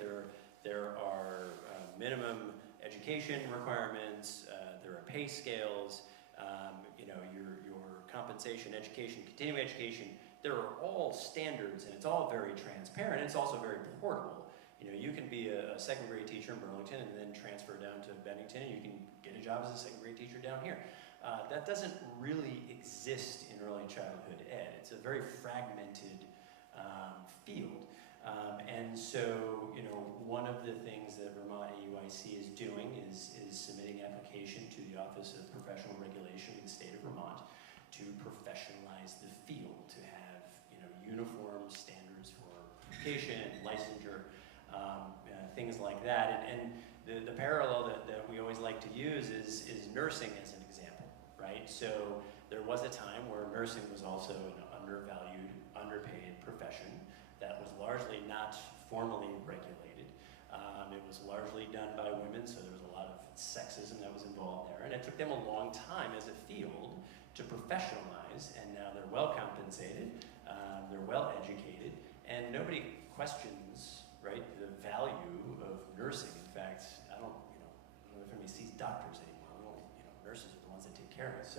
there are minimum education requirements, there are pay scales, you know, your compensation, education, continuing education, there are all standards and it's all very transparent. It's also very portable. You know, you can be a second grade teacher in Burlington and then transfer down to Bennington and you can get a job as a second grade teacher down here. That doesn't really exist in early childhood ed. It's a very fragmented field. And so, you know, one of the things that Vermont AUIC is doing is submitting application to the Office of Professional Regulation in the state of Vermont to professionalize the field, to have, you know, uniform standards for education, licensure, things like that. And the parallel that we always like to use is nursing as an example, right? So there was a time where nursing was also an undervalued, underpaid profession that was largely not formally regulated. It was largely done by women, so there was a lot of sexism that was involved there. And it took them a long time as a field to professionalize, and now they're well compensated, they're well educated, and nobody questions, right, the value of nursing. In fact, I don't know if anybody sees doctors anymore. You know, nurses are the ones that take care of us.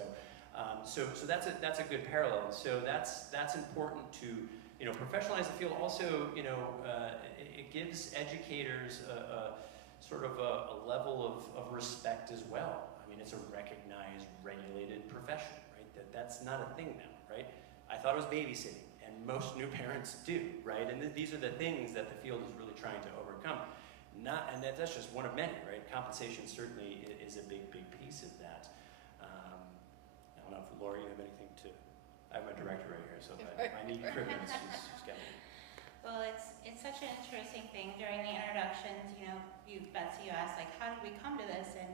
So that's a good parallel. So that's important to, you know, professionalize the field. Also, you know, it gives educators a sort of a level of respect as well. I mean, it's a recognized, regulated profession, right? That's not a thing now, right? I thought it was babysitting, and most new parents do, right? And these are the things that the field is really trying to overcome. And that's just one of many, right? Compensation certainly is a big piece of that. I don't know if Laura, you have anything to. I have my director right here, so if I need cribbins, she's got me. Well, it's such an interesting thing. During the introductions, you know, Betsy, you asked, like, how did we come to this? And,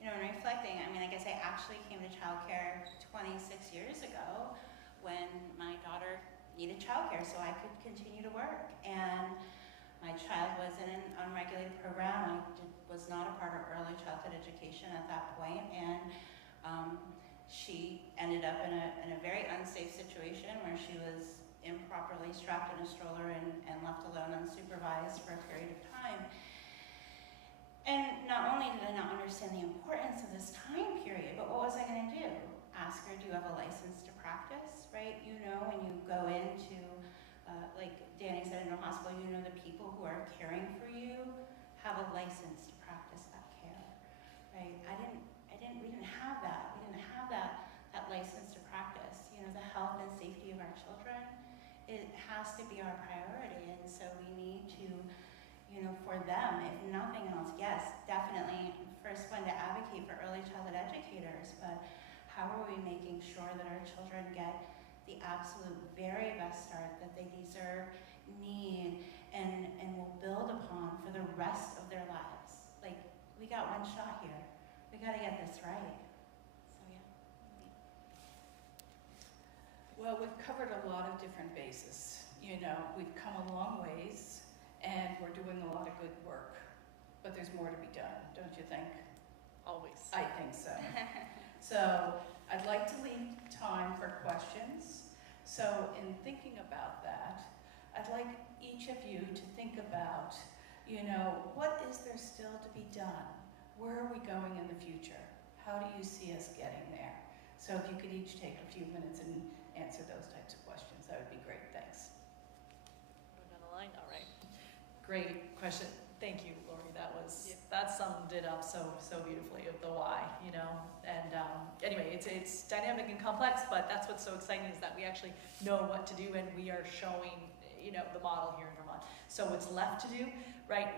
you know, in reflecting, I mean, I I guess I actually came to childcare 26 years ago when my daughter needed childcare so I could continue to work. And my child was in an unregulated program. Was not a part of early childhood education at that point, and she ended up in a very unsafe situation where she was improperly strapped in a stroller and left alone unsupervised for a period of time. And not only did I not understand the importance of this time period, but what was I going to do? Ask her, do you have a license to practice, right? You know, when you go into, like Danny said, in a hospital, you know the people who are caring for you have a license to practice that care, right? We didn't have that. We didn't have that license to practice. You know, the health and safety of our children, it has to be our priority. And so we need to, you know, for them, if nothing else, yes, definitely first one to advocate for early childhood educators, but how are we making sure that our children get the absolute very best start that they deserve, need, and will build upon for the rest of their lives? Like, we got one shot here. We got to get this right. So, yeah. Well, we've covered a lot of different bases. You know, we've come a long ways, and we're doing a lot of good work. But there's more to be done, don't you think? Always. I think so. So I'd like to leave time for questions. So in thinking about that, I'd like each of you to think about, you know, what is there still to be done? Where are we going in the future? How do you see us getting there? So if you could each take a few minutes and answer those types of questions, that would be great. Thanks. Go down the line. All right. Great question. Thank you, Lori. That summed it up so beautifully of the why, you know. And anyway, it's dynamic and complex, but that's what's so exciting is that we actually know what to do, and we are showing, you know, the model here in Vermont. So what's left to do, right?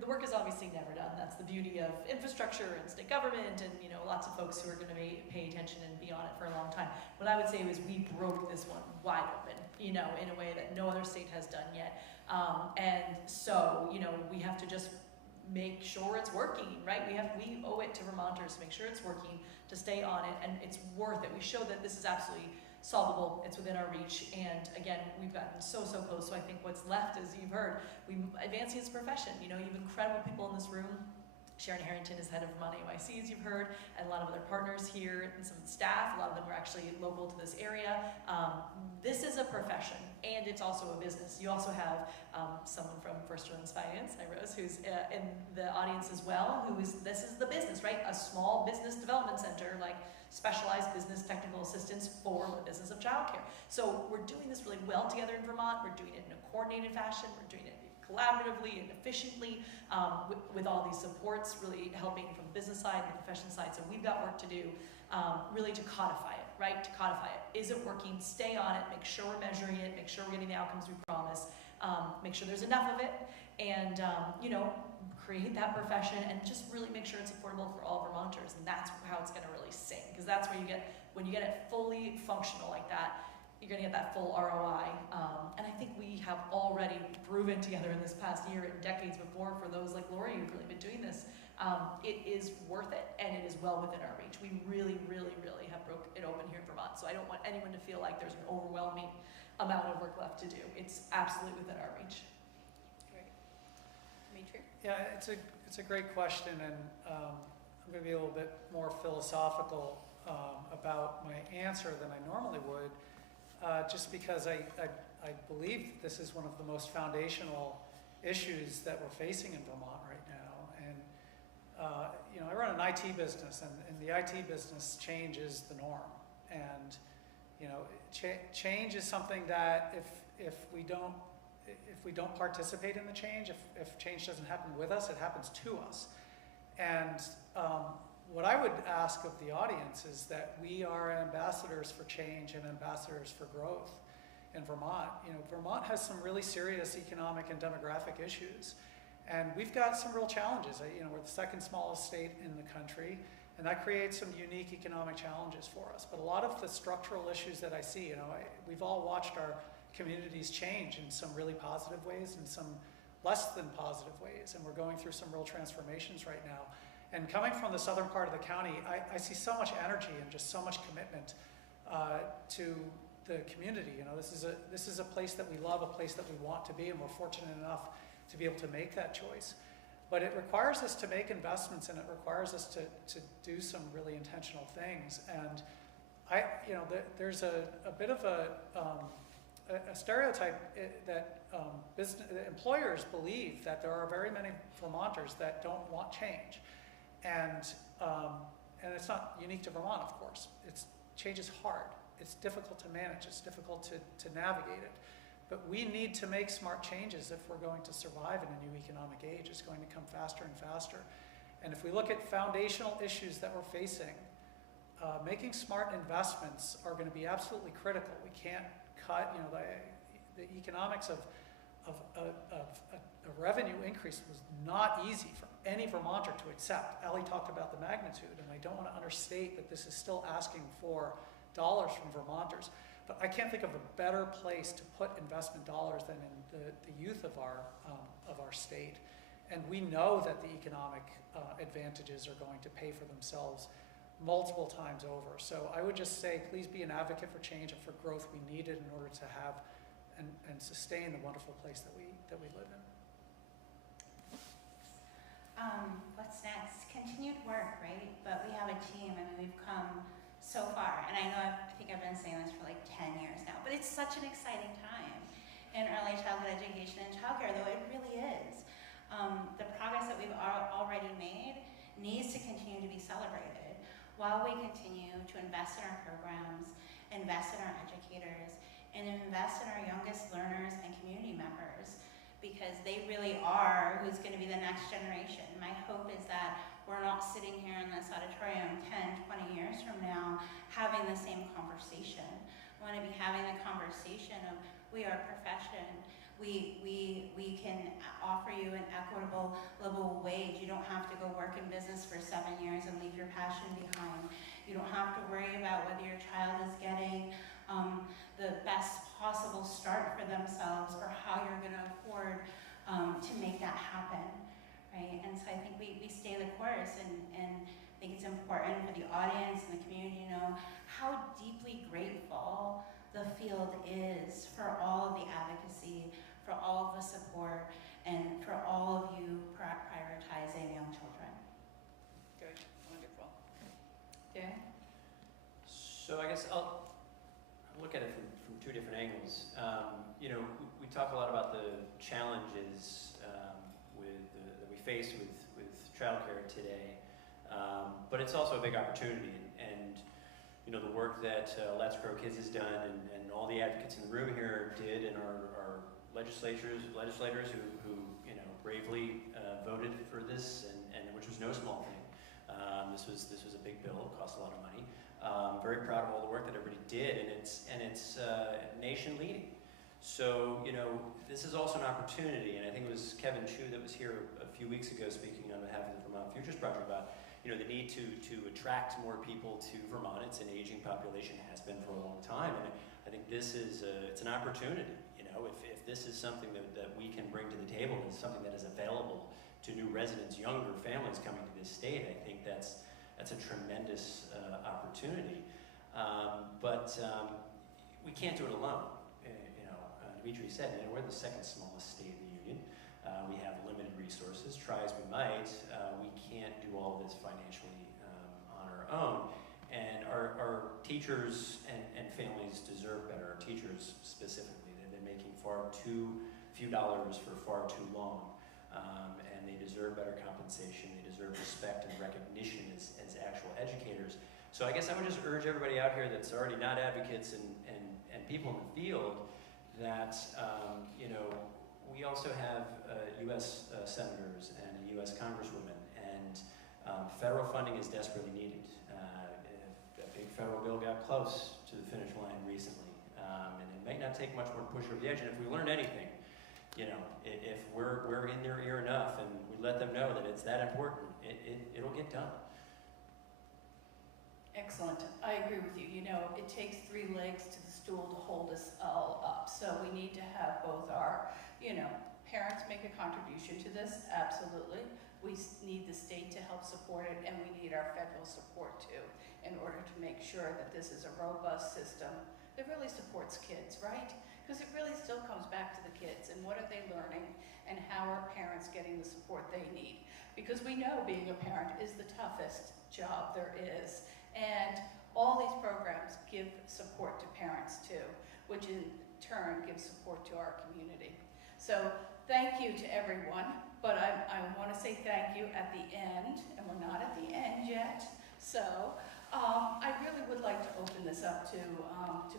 The work is obviously never done. That's the beauty of infrastructure and state government, and you know, lots of folks who are going to pay attention and be on it for a long time. What I would say is we broke this one wide open, you know, in a way that no other state has done yet. And so, you know, we have to just make sure it's working, right? We owe it to Vermonters to make sure it's working, to stay on it, and it's worth it. We show that this is absolutely solvable, it's within our reach, and again, we've gotten so close. So I think what's left, as you've heard, we advancing this profession. You know, you have incredible people in this room. Sharon Harrington is head of Vermont AYC, as you've heard, and a lot of other partners here, and some staff. A lot of them are actually local to this area. This is a profession, and it's also a business. You also have someone from First Women's Finance, hi Rose, who's in the audience as well, this is the business, right? A small business development center, like specialized business technical assistance for the business of childcare. So we're doing this really well together in Vermont. We're doing it in a coordinated fashion. We're doing it collaboratively and efficiently with all these supports, really helping from the business side and the profession side. So we've got work to do really to codify it, right? To codify it. Is it working? Stay on it. Make sure we're measuring it. Make sure we're getting the outcomes we promise. Make sure there's enough of it. And, you know, create that profession and just really make sure it's affordable for all Vermonters. And that's how it's going to really sing. Because that's where when you get it fully functional like that, you're going to get that full ROI. And I think we have already proven together in this past year and decades before, for those like Lori who've really been doing this, it is worth it and it is well within our reach. We really have broke it open here in Vermont. So I don't want anyone to feel like there's an overwhelming amount of work left to do. It's absolutely within our reach. Great. Dimitri? Yeah, it's a great question, and I'm going to be a little bit more philosophical about my answer than I normally would. Just because I believe that this is one of the most foundational issues that we're facing in Vermont right now. And, you know, I run an IT business, and in the IT business, change is the norm. And, you know, change is something that if we don't participate in the change, if change doesn't happen with us, it happens to us. And what I would ask of the audience is that we are ambassadors for change and ambassadors for growth in Vermont. You know, Vermont has some really serious economic and demographic issues, and we've got some real challenges. You know, we're the second smallest state in the country, and that creates some unique economic challenges for us. But a lot of the structural issues that I see, you know, we've all watched our communities change in some really positive ways and some less than positive ways, and we're going through some real transformations right now. And coming from the southern part of the county, I see so much energy and just so much commitment to the community. You know, this is a place that we love, a place that we want to be, and we're fortunate enough to be able to make that choice. But it requires us to make investments, and it requires us to do some really intentional things. And there's a bit of a stereotype that employers believe that there are very many Vermonters that don't want change, and it's not unique to Vermont, of course. Change is hard. It's difficult to manage. It's difficult to navigate it. But we need to make smart changes if we're going to survive in a new economic age. It's going to come faster and faster. And if we look at foundational issues that we're facing, making smart investments are going to be absolutely critical. We can't cut, the economics of a revenue increase was not easy for any Vermonter to accept. Ali talked about the magnitude, and I don't want to understate that this is still asking for dollars from Vermonters. But I can't think of a better place to put investment dollars than in the youth of our state. And we know that the economic advantages are going to pay for themselves multiple times over. So I would just say, please be an advocate for change and for growth. We need it in order to have and sustain the wonderful place that we live in. What's next? Continued work, right? But we have a team. I mean, we've come so far, and I know I think I've been saying this for like 10 years now, but it's such an exciting time in early childhood education and childcare, though it really is. The progress that we've already made needs to continue to be celebrated while we continue to invest in our programs, invest in our educators, and invest in our youngest learners and community members, because they really are who's going to be the next generation. My hope is that we're not sitting here in this auditorium 10, 20 years from now having the same conversation. We want to be having the conversation of, we are a profession. We can offer you an equitable livable wage. You don't have to go work in business for 7 years and leave your passion behind. You don't have to worry about whether your child is getting the best possible start for themselves or how you're going to afford to make that happen, right? And so I think we stay the course, and I think it's important for the audience and the community to know how deeply grateful the field is for all of the advocacy, for all of the support, and for all of you prioritizing young children. Good, wonderful. Dan? So I guess I'll look at it from two different angles. We talk a lot about the challenges that we face with childcare today, but it's also a big opportunity. And the work that Let's Grow Kids has done, and all the advocates in the room here did, and our legislators who bravely voted for this, and which was no small thing. This was a big bill. It cost a lot of money. Very proud of all the work that everybody did, and it's nation leading. So this is also an opportunity, and I think it was Kevin Chu that was here a few weeks ago speaking on behalf of the Vermont Futures Project about the need to attract more people to Vermont. It's an aging population, has been for a long time, and I think this is it's an opportunity. If this is something that we can bring to the table, it's something that is available to new residents, younger families coming to this state, I think that's a tremendous opportunity. But we can't do it alone. Dimitri said, we're the second smallest state in the union. We have limited resources. Try as we might, we can't do all of this financially on our own. And our teachers and families deserve better. Our teachers specifically, they've been making far too few dollars for far too long. And they deserve better compensation. They deserve respect and recognition as actual educators. So I guess I would just urge everybody out here that's already not advocates and people in the field that, we also have U.S. senators and a U.S. congresswoman, and federal funding is desperately needed. A big federal bill got close to the finish line recently, and it may not take much more to push over the edge. And if we learned anything, if we're in their ear enough and we let them know that it's that important, it'll get done. Excellent. I agree with you. It takes 3 legs to the stool to hold us all up. So we need to have both our, parents make a contribution to this, absolutely. We need the state to help support it, and we need our federal support too, in order to make sure that this is a robust system that really supports kids, right? Because it really still comes back to the kids and what are they learning and how are parents getting the support they need. Because we know being a parent is the toughest job there is. And all these programs give support to parents too, which in turn gives support to our community. So thank you to everyone, but I want to say thank you at the end, and we're not at the end yet. So I really would like to open this up to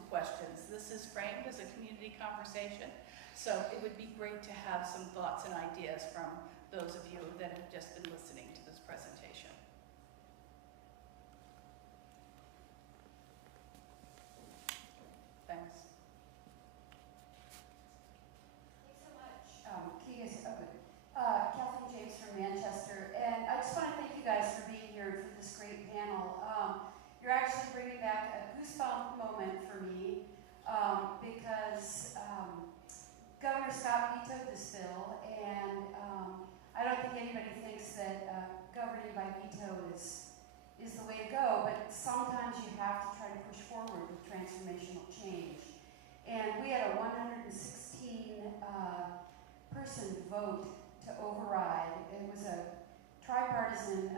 questions. This is framed as a community conversation, so it would be great to have some thoughts and ideas from those of you that have just been listening to this presentation. Thanks. Thanks so much. Kathleen James from Manchester, and I just want to thank you guys for being here for this great panel. You're actually bringing back a goosebump moment for me because Governor Scott vetoed this bill, and I don't think anybody thinks that governing by veto is the way to go, but sometimes you have to try to push forward with transformational change. And we had a 116 person vote to override. It was a tripartisan,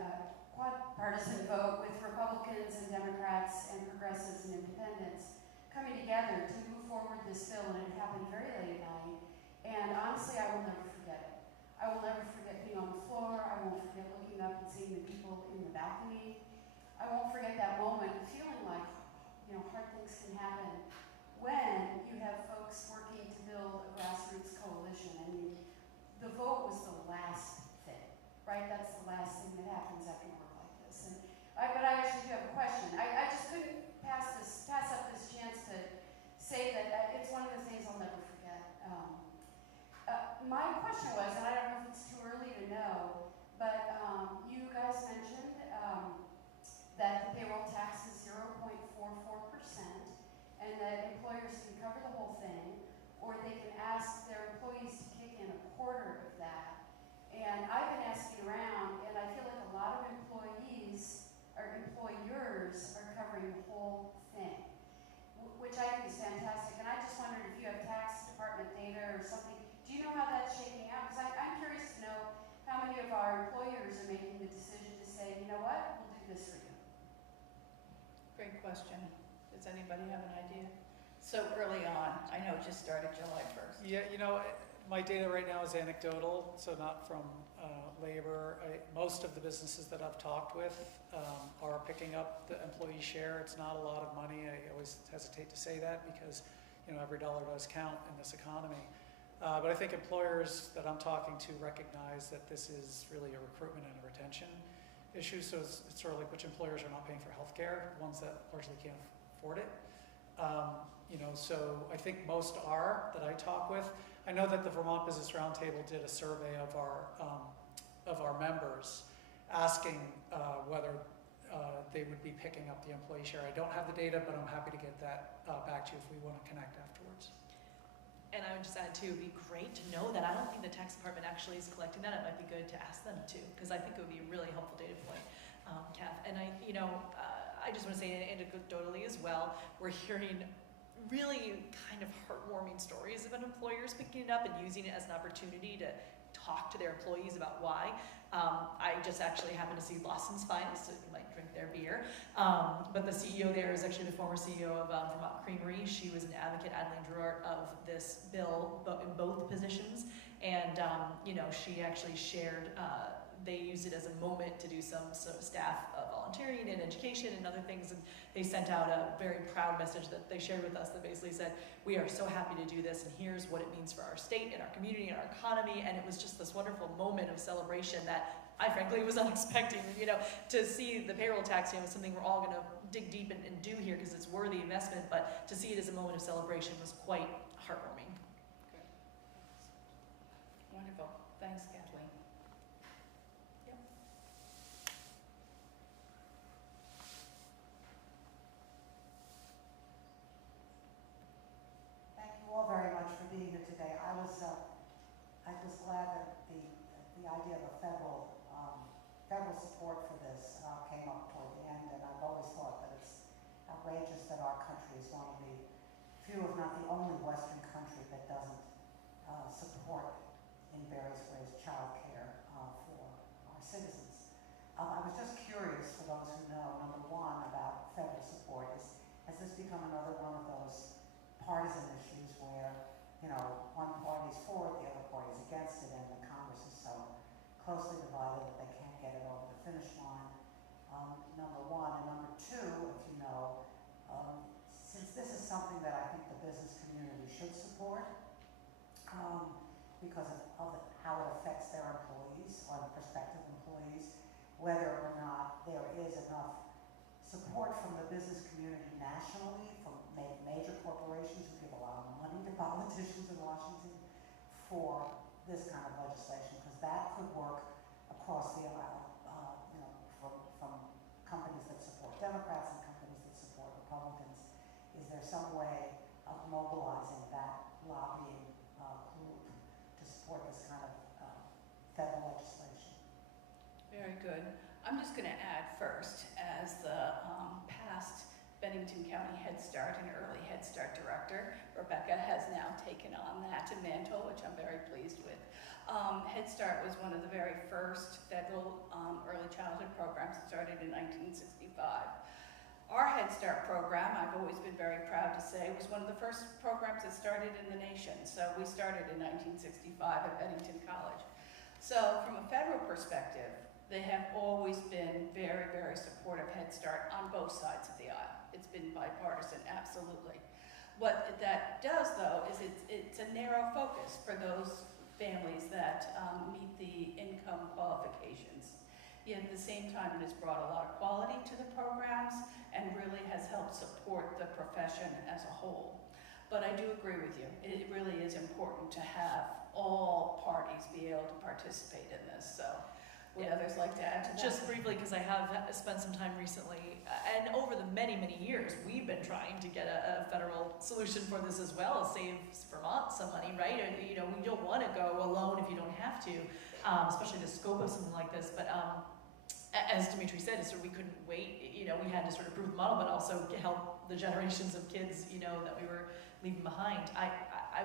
quadpartisan vote with Republicans and Democrats and progressives and independents coming together to move forward this bill, and it happened very late at night. And honestly, I will never forget it. I will never forget being on the floor. I won't forget looking up and seeing the people in the balcony. I won't forget that moment of feeling like, hard things can happen when you have folks working to build a grassroots coalition. I mean, the vote was the last thing, right? That's the last thing that happens after work like this. But I actually do have a question. I just couldn't pass up this chance to say that it's one of the things I'll never forget. My question was, and I don't know if it's too early to know, but you guys mentioned that the payroll tax is 0.44%, and that employers can cover the whole thing, or they can ask their employees to kick in a quarter of that. And I've been asking around, and I feel like a lot of employees or employers are covering the whole thing, which I think is fantastic. And I just wondered if you have tax department data or something. Do you know how that's shaking out? Because I'm curious to know how many of our employers are making the decision to say, you know what, we'll do this for you. Great question. Does anybody have an idea? So early on, I know it just started July 1st. Yeah, my data right now is anecdotal, so not from labor. Most of the businesses that I've talked with are picking up the employee share. It's not a lot of money. I always hesitate to say that because, every dollar does count in this economy. But I think employers that I'm talking to recognize that this is really a recruitment and a retention issue. So it's sort of like which employers are not paying for healthcare, the ones that largely can't afford it. So I think most are that I talk with. I know that the Vermont Business Roundtable did a survey of our members, asking whether they would be picking up the employee share. I don't have the data, but I'm happy to get that back to you if we want to connect afterwards. And I would just add too, it'd be great to know that. I don't think the tax department actually is collecting that. It might be good to ask them too, because I think it would be a really helpful data point, Kath. And I just want to say anecdotally as well, we're hearing really kind of heartwarming stories of employers picking it up and using it as an opportunity to talk to their employees about why. I just actually happened to see Lawson's Finest, so you might drink their beer. But the CEO there is actually the former CEO of Vermont Creamery. She was an advocate, Adeline Druart, of this bill in both positions. And, she actually shared, they used it as a moment to do some staff volunteering and education and other things. And they sent out a very proud message that they shared with us that basically said, we are so happy to do this, and here's what it means for our state and our community and our economy. And it was just this wonderful moment of celebration that I frankly was not expecting, to see the payroll tax, something we're all gonna dig deep and do here because it's worthy investment, but to see it as a moment of celebration was quite heartwarming. Good. Wonderful. Thanks, Kathleen. Yep. Thank you all very much for being here today. I was glad that the idea of a federal few, if not the only Western country that doesn't support in various ways childcare for our citizens. I was just curious, for those who know, number one, about federal support. Has this become another one of those partisan issues where, you know, one party's for it, the other party's against it, and the Congress is so closely divided that they can't get it over the finish line? Number one. And number two, if you know, since this is something that I think the business community should support, because of how it affects their employees or prospective employees, whether or not there is enough support from the business community nationally, from major corporations who give a lot of money to politicians in Washington for this kind of legislation, because that could work across the aisle, you know, from companies that support Democrats and companies that support Republicans. Is there some way of mobilizing that lobbying group to support this kind of federal legislation? Very good. I'm just going to add first, as the past Bennington County Head Start and Early Head Start Director, Rebecca has now taken on that mantle, which I'm very pleased with. Head Start was one of the very first federal early childhood programs that started in 1965. Our Head Start program, I've always been very proud to say, was one of the first programs that started in the nation. So we started in 1965 at Bennington College. So from a federal perspective, they have always been very, very supportive Head Start on both sides of the aisle. It's been bipartisan, absolutely. What that does, though, is it's a narrow focus for those families that meet the income qualifications. Yet at the same time, it has brought a lot of quality to the programs and really has helped support the profession as a whole. But I do agree with you. It really is important to have all parties be able to participate in this. So would others like to add to that? Just briefly, because I have spent some time recently, and over the many, many years, we've been trying to get a federal solution for this as well, save Vermont some money, right? And, you know, we don't want to go alone if you don't have to, especially the scope of something like this. But as Dimitri said, so we couldn't wait. You know, we had to sort of prove the model, but also help the generations of kids, you know, that we were leaving behind. I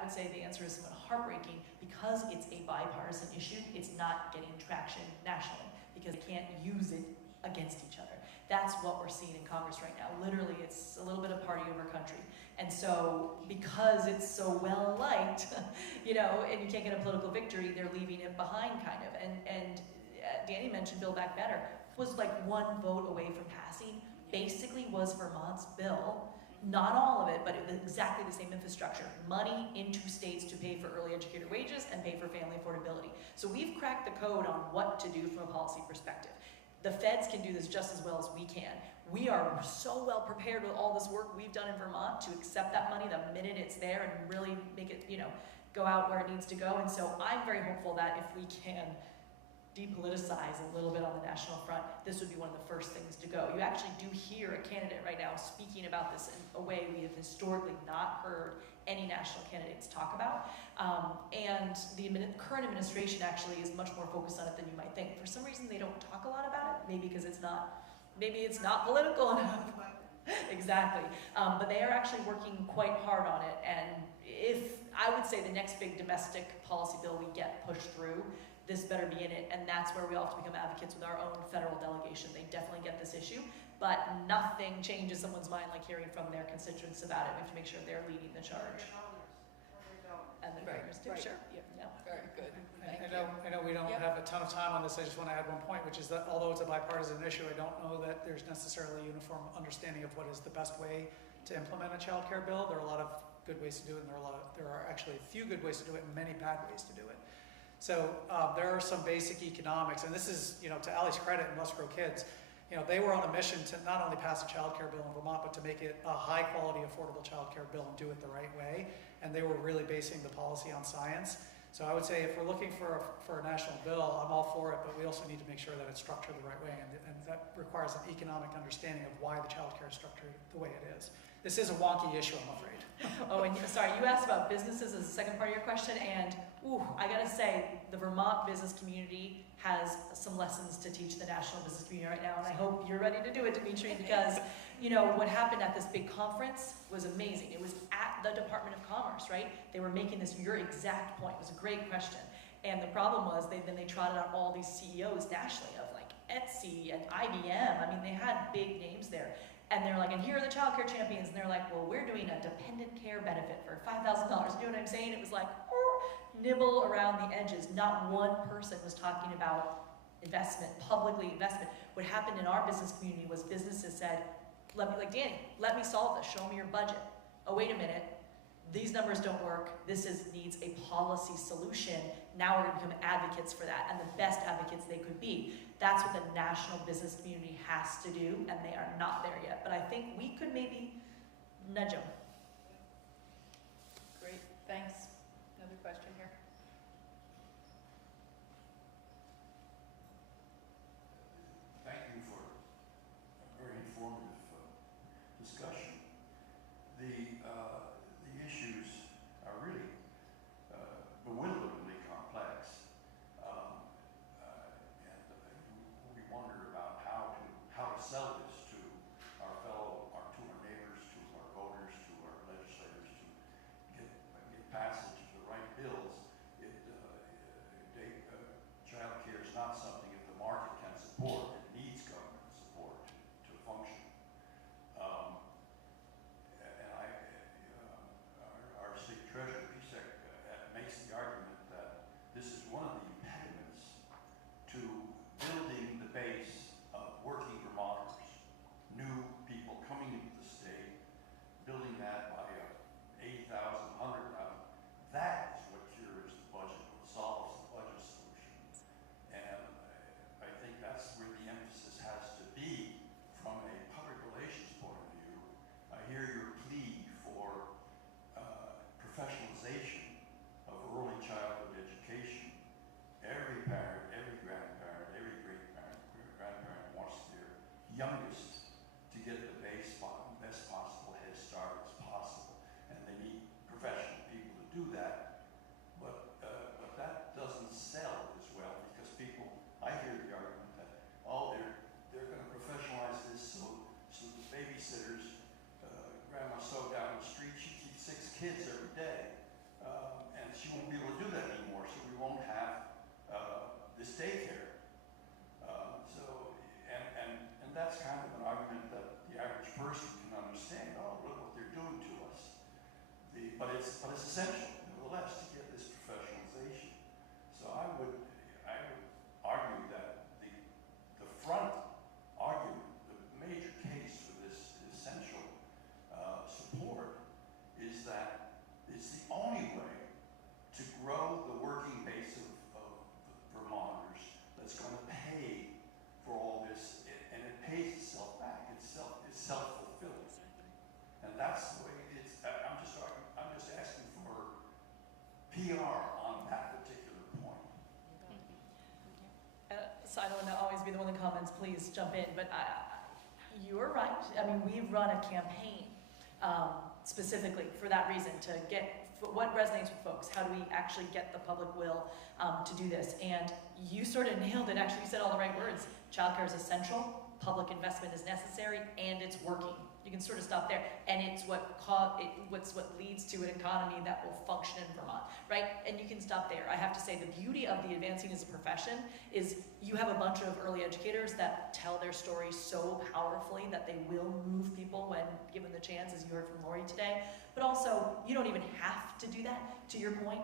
would say the answer is somewhat heartbreaking because it's a bipartisan issue. It's not getting traction nationally because they can't use it against each other. That's what we're seeing in Congress right now. Literally, it's a little bit of party over country. And so because it's so well liked, you know, and you can't get a political victory, they're leaving it behind kind of. And Danny mentioned Build Back Better was like one vote away from passing. Basically was Vermont's bill. Not all of it, but exactly the same infrastructure. Money into states to pay for early educator wages and pay for family affordability. So we've cracked the code on what to do from a policy perspective. The feds can do this just as well as we can. We are so well prepared with all this work we've done in Vermont to accept that money the minute it's there and really make it, you know, go out where it needs to go. And so I'm very hopeful that if we can depoliticize a little bit on the national front, this would be one of the first things to go. You actually do hear a candidate right now speaking about this in a way we have historically not heard any national candidates talk about. And the current administration actually is much more focused on it than you might think. For some reason, they don't talk a lot about it, maybe because it's not political enough. Exactly. But they are actually working quite hard on it. And if, I would say the next big domestic policy bill we get pushed through, this better be in it, and that's where we all have to become advocates with our own federal delegation. They definitely get this issue, but nothing changes someone's mind like hearing from their constituents about it. We have to make sure they're leading the charge. And the governors do, sure. Yeah. Very good. Thank I know we don't have a ton of time on this. I just want to add one point, which is that although it's a bipartisan issue, I don't know that there's necessarily a uniform understanding of what is the best way to implement a child care bill. There are a lot of good ways to do it, and there are actually a few good ways to do it and many bad ways to do it. So there are some basic economics, and this is, you know, to Allie's credit and Must Grow Kids, you know, they were on a mission to not only pass a child care bill in Vermont, but to make it a high quality, affordable child care bill and do it the right way. And they were really basing the policy on science. So I would say if we're looking for a national bill, I'm all for it, but we also need to make sure that it's structured the right way, and that requires an economic understanding of why the child care is structured the way it is. This is a wonky issue, I'm afraid. Oh, and sorry, you asked about businesses as the second part of your question, and I gotta say, the Vermont business community has some lessons to teach the national business community right now, and I hope you're ready to do it, Dimitri, because you know, what happened at this big conference was amazing. It was at the Department of Commerce, right? They were making this, your exact point. It was a great question. And the problem was they trotted out all these CEOs nationally of like Etsy and IBM. I mean, they had big names there. And they're like, and here are the childcare champions. And they're like, well, we're doing a dependent care benefit for $5,000. You know what I'm saying? It was like, nibble around the edges. Not one person was talking about investment, publicly investment. What happened in our business community was businesses said, let me, like Danny, let me solve this, show me your budget. Oh, wait a minute, these numbers don't work. This needs a policy solution. Now we're gonna become advocates for that, and the best advocates they could be. That's what the national business community has to do, and they are not there yet. But I think we could maybe nudge them. Great, thanks. Another question here. Thank you for a very informative discussion. The issues are really bewilderingly complex, and we wonder about how to sell this to our neighbors, to our voters, to our legislators, to get passage of the right bills. Child care is not something that the market can support. It needs government support to function. Our state treasurer, Pisek, makes the argument that this is one of the impediments to building the base of working Vermonters, new people coming into the state, building that by 80,000, 100,000. That is what cures the budget, what solves the budget solution. And I think that's where the emphasis has to be from a public relations point of view. I hear your plea for professionalization of early childhood education. Every parent, every grandparent, every great-grandparent wants their youngest to get the best possible head start as possible. And they need professional people to do that. But that doesn't sell as well, because I hear the argument that, oh, they're going to professionalize this so the babysitters, grandma so down the street, she keeps 6 kids every day, and she won't be able to do that anymore, so we won't have this daycare. And that's kind of an argument that the average person can understand. Oh, look what they're doing to us. But it's essential, nevertheless, to get this professionalization. So I would argue that the front argument, the major case for this essential support is that it's the only way to grow the working base of Vermonters that's going to pay for all this, and it pays itself back. It's self-fulfilling, and that's the way it is. I'm just asking for PR on that particular point. So I don't want to always be the one that comments, please jump in, but you're right. I mean, we've run a campaign specifically for that reason, to get what resonates with folks. How do we actually get the public will to do this? And you sort of nailed it. Actually, you said all the right words. Childcare is essential, public investment is necessary, and it's working. You can sort of stop there. And it's what leads to an economy that will function in Vermont, right? And you can stop there. I have to say, the beauty of the advancing as a profession is you have a bunch of early educators that tell their stories so powerfully that they will move people when given the chance, as you heard from Lori today. But also, you don't even have to do that, to your point.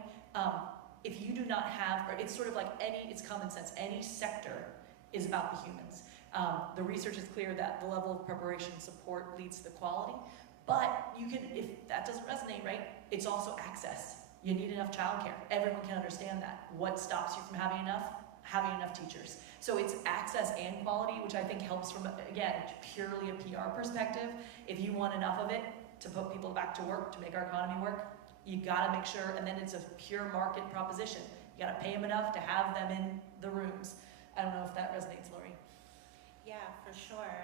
If you do not have, or it's sort of like it's common sense, any sector is about the humans. The research is clear that the level of preparation and support leads to the quality, but you can, if that doesn't resonate, right, it's also access. You need enough childcare. Everyone can understand that. What stops you from having enough? Having enough teachers. So it's access and quality, which I think helps from, again, purely a PR perspective. If you want enough of it to put people back to work, to make our economy work, you gotta make sure, and then it's a pure market proposition. You gotta pay them enough to have them in the rooms. I don't know if that resonates, Lori. Yeah, for sure.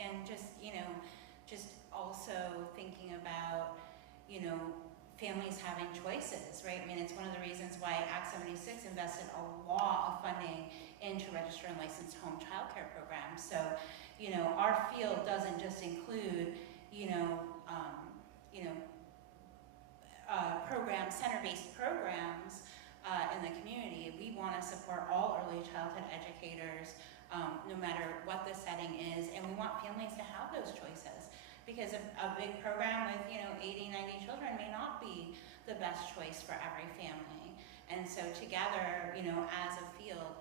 And just, just also thinking about, families having choices, right? I mean, it's one of the reasons why Act 76 invested a lot of funding into registered and licensed home childcare programs. So, you know, our field doesn't just include, programs, center-based programs in the community. We want to support all early childhood educators, no matter what the setting is, and we want families to have those choices. Because a big program with, 80, 90 children may not be the best choice for every family. And so together, as a field,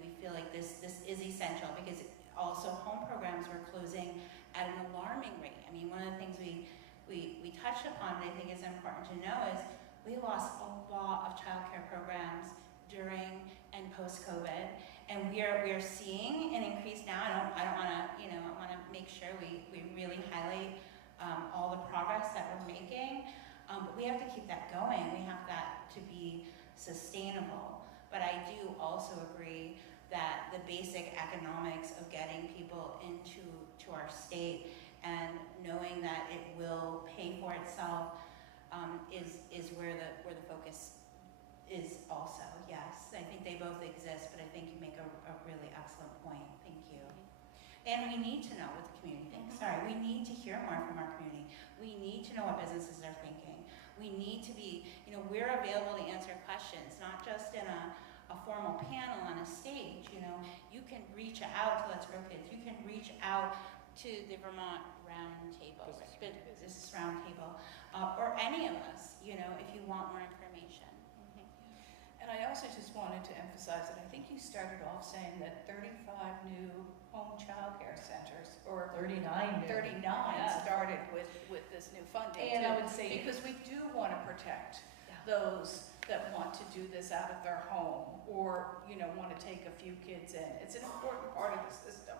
we feel like this is essential, because also home programs were closing at an alarming rate. I mean, one of the things we touched upon that I think is important to know is we lost a lot of childcare programs during and post-COVID, and we are seeing an increase now. I don't want to, I want to make sure we really highlight all the progress that we're making, but we have to keep that going. We have that to be sustainable. But I do also agree that the basic economics of getting people into our state and knowing that it will pay for itself is where the focus is also. Yes, I think they both exist, but I think you make a really excellent point. Thank you. And we need to know what the community thinks. Sorry, we need to hear more from our community. We need to know what businesses are thinking. We need to be, we're available to answer questions, not just in a formal panel on a stage. You can reach out to Let's Grow Kids. You can reach out to the Vermont Roundtable, Business Roundtable, or any of us, if you want more information. And I also just wanted to emphasize that I think you started off saying that 35 new home childcare centers, or 39 started with this new funding. And too, I would say, because we do want to protect Yeah. those that want to do this out of their home, or want to take a few kids in. It's an important part of the system.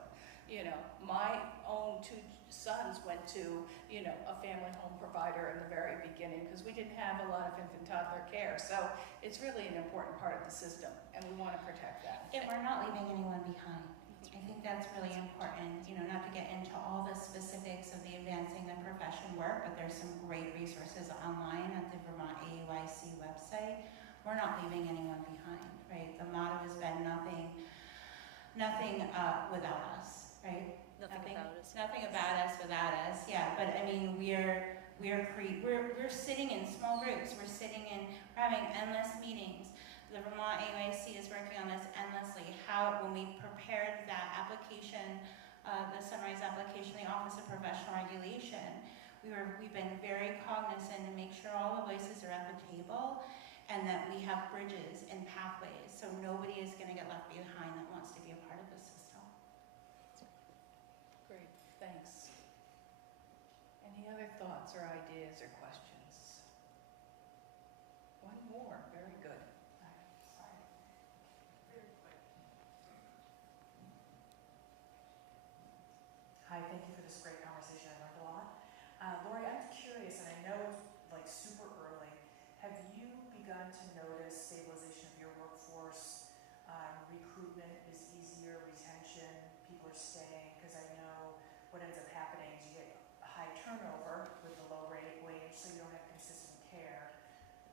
My own 2 sons went to a family home provider in the very beginning, because we didn't have a lot of infant toddler care. So it's really an important part of the system, and we want to protect that. And we're not leaving anyone behind. I think that's really important, not to get into all the specifics of the Advancing the Profession work, but there's some great resources online at the Vermont AUIC website. We're not leaving anyone behind, right? The motto has been nothing without us, right? Nothing about us without us. Yeah, but I mean, we're sitting in small groups. We're having endless meetings. The Vermont AUIC is working on this endlessly. When we prepared that application, the Sunrise application, the Office of Professional Regulation, we've been very cognizant to make sure all the voices are at the table, and that we have bridges and pathways, so nobody is going to get left behind that wants to be a part of the system. Great, thanks. Any other thoughts or ideas or questions? One more, very good. Sorry. Very quick. Hi, thank you for this great conversation. I learned a lot. Lori, I'm curious, and I know it's like super early. Have you begun to notice stabilization of your workforce? Recruitment is easier, retention, people are staying, because I know what ends up happening is you get a high turnover with the low wage, so you don't have consistent care.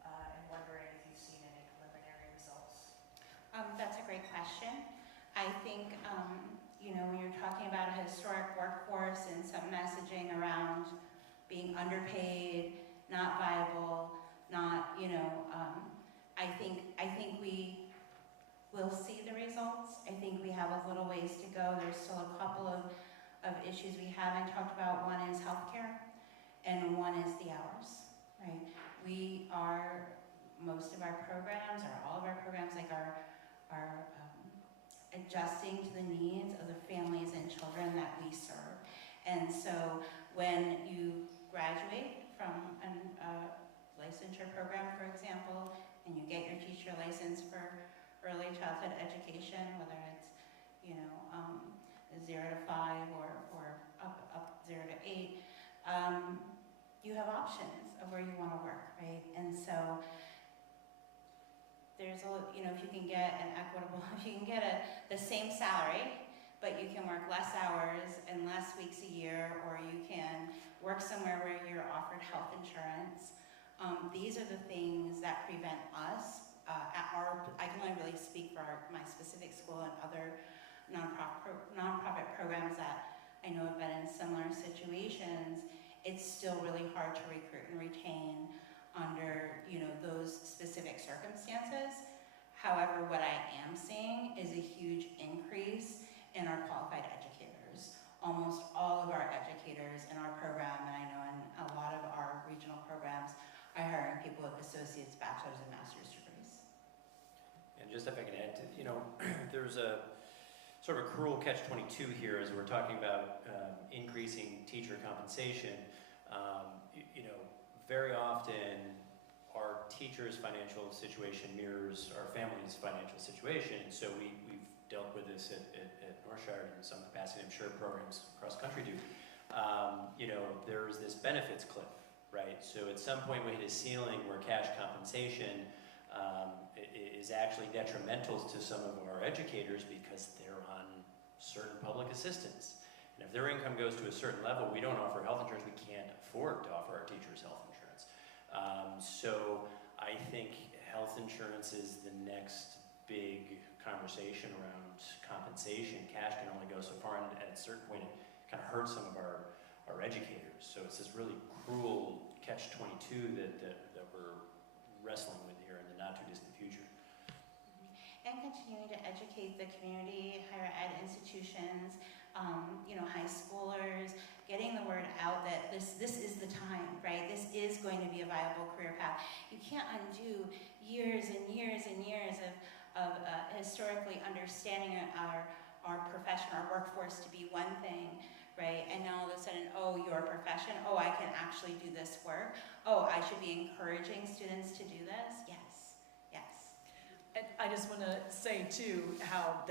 And wondering if you've seen any preliminary results. That's a great question. I think, when you're talking about a historic workforce and some messaging around being underpaid, not viable, not, I think we will see the results. I think we have a little ways to go. There's still a couple of issues we haven't talked about. One is healthcare, and one is the hours, right? Most of our programs, or all of our programs, are adjusting to the needs of the families and children that we serve. And so when you graduate from a licensure program, for example, and you get your teacher license for early childhood education, whether it's 0 to 5 or up 0 to 8, you have options of where you want to work, right? And so there's if you can get the same salary, but you can work less hours and less weeks a year, or you can work somewhere where you're offered health insurance, These are the things that prevent us, I can only really speak for my specific school and other nonprofit programs that I know have been in similar situations. It's still really hard to recruit and retain under, those specific circumstances. However, what I am seeing is a huge increase in our qualified educators. Almost all of our educators in our program, and I know in a lot of our regional programs, are hiring people with associates, bachelor's, and master's degrees. And just if I can add to, there's a sort of a cruel catch-22 here as we're talking about increasing teacher compensation. Very often our teachers' financial situation mirrors our family's financial situation, and so we've dealt with this at Northshire in some capacity. I'm sure programs across the country do. There's this benefits cliff, right? So at some point we hit a ceiling where cash compensation is actually detrimental to some of our educators because they're on certain public assistance. And if their income goes to a certain level, we don't offer health insurance. We can't afford to offer our teachers health insurance. So I think health insurance is the next big conversation around compensation. Cash can only go so far, and at a certain point it kind of hurts some of our educators. So it's this really cruel catch-22 that we're wrestling with here in the not too distant future. And continuing to educate the community, higher ed institutions, high schoolers, getting the word out that this is the time, right? This is going to be a viable career path. You can't undo years and years and years of historically understanding our profession, our workforce to be one thing, right? And now all of a sudden, your profession, I can actually do this work. I should be encouraging students to do this. Yes. And I just want to say too how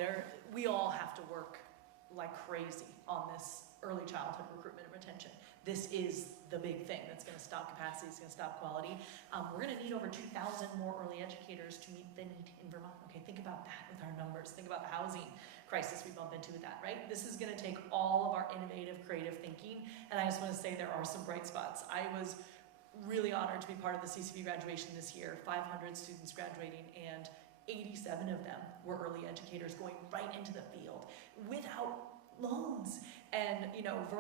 we all have to work like crazy on this early childhood recruitment and retention. This is the big thing that's going to stop capacity, it's going to stop quality. We're going to need over 2,000 more early educators to meet the need in Vermont. Okay, think about that with our numbers. Think about the housing crisis we bump into with that, right? This is going to take all of our innovative, creative thinking. And I just want to say there are some bright spots. I was really honored to be part of the CCB graduation this year. 500 students graduating, and 87 of them were early educators going right into the field without loans. And, Veronica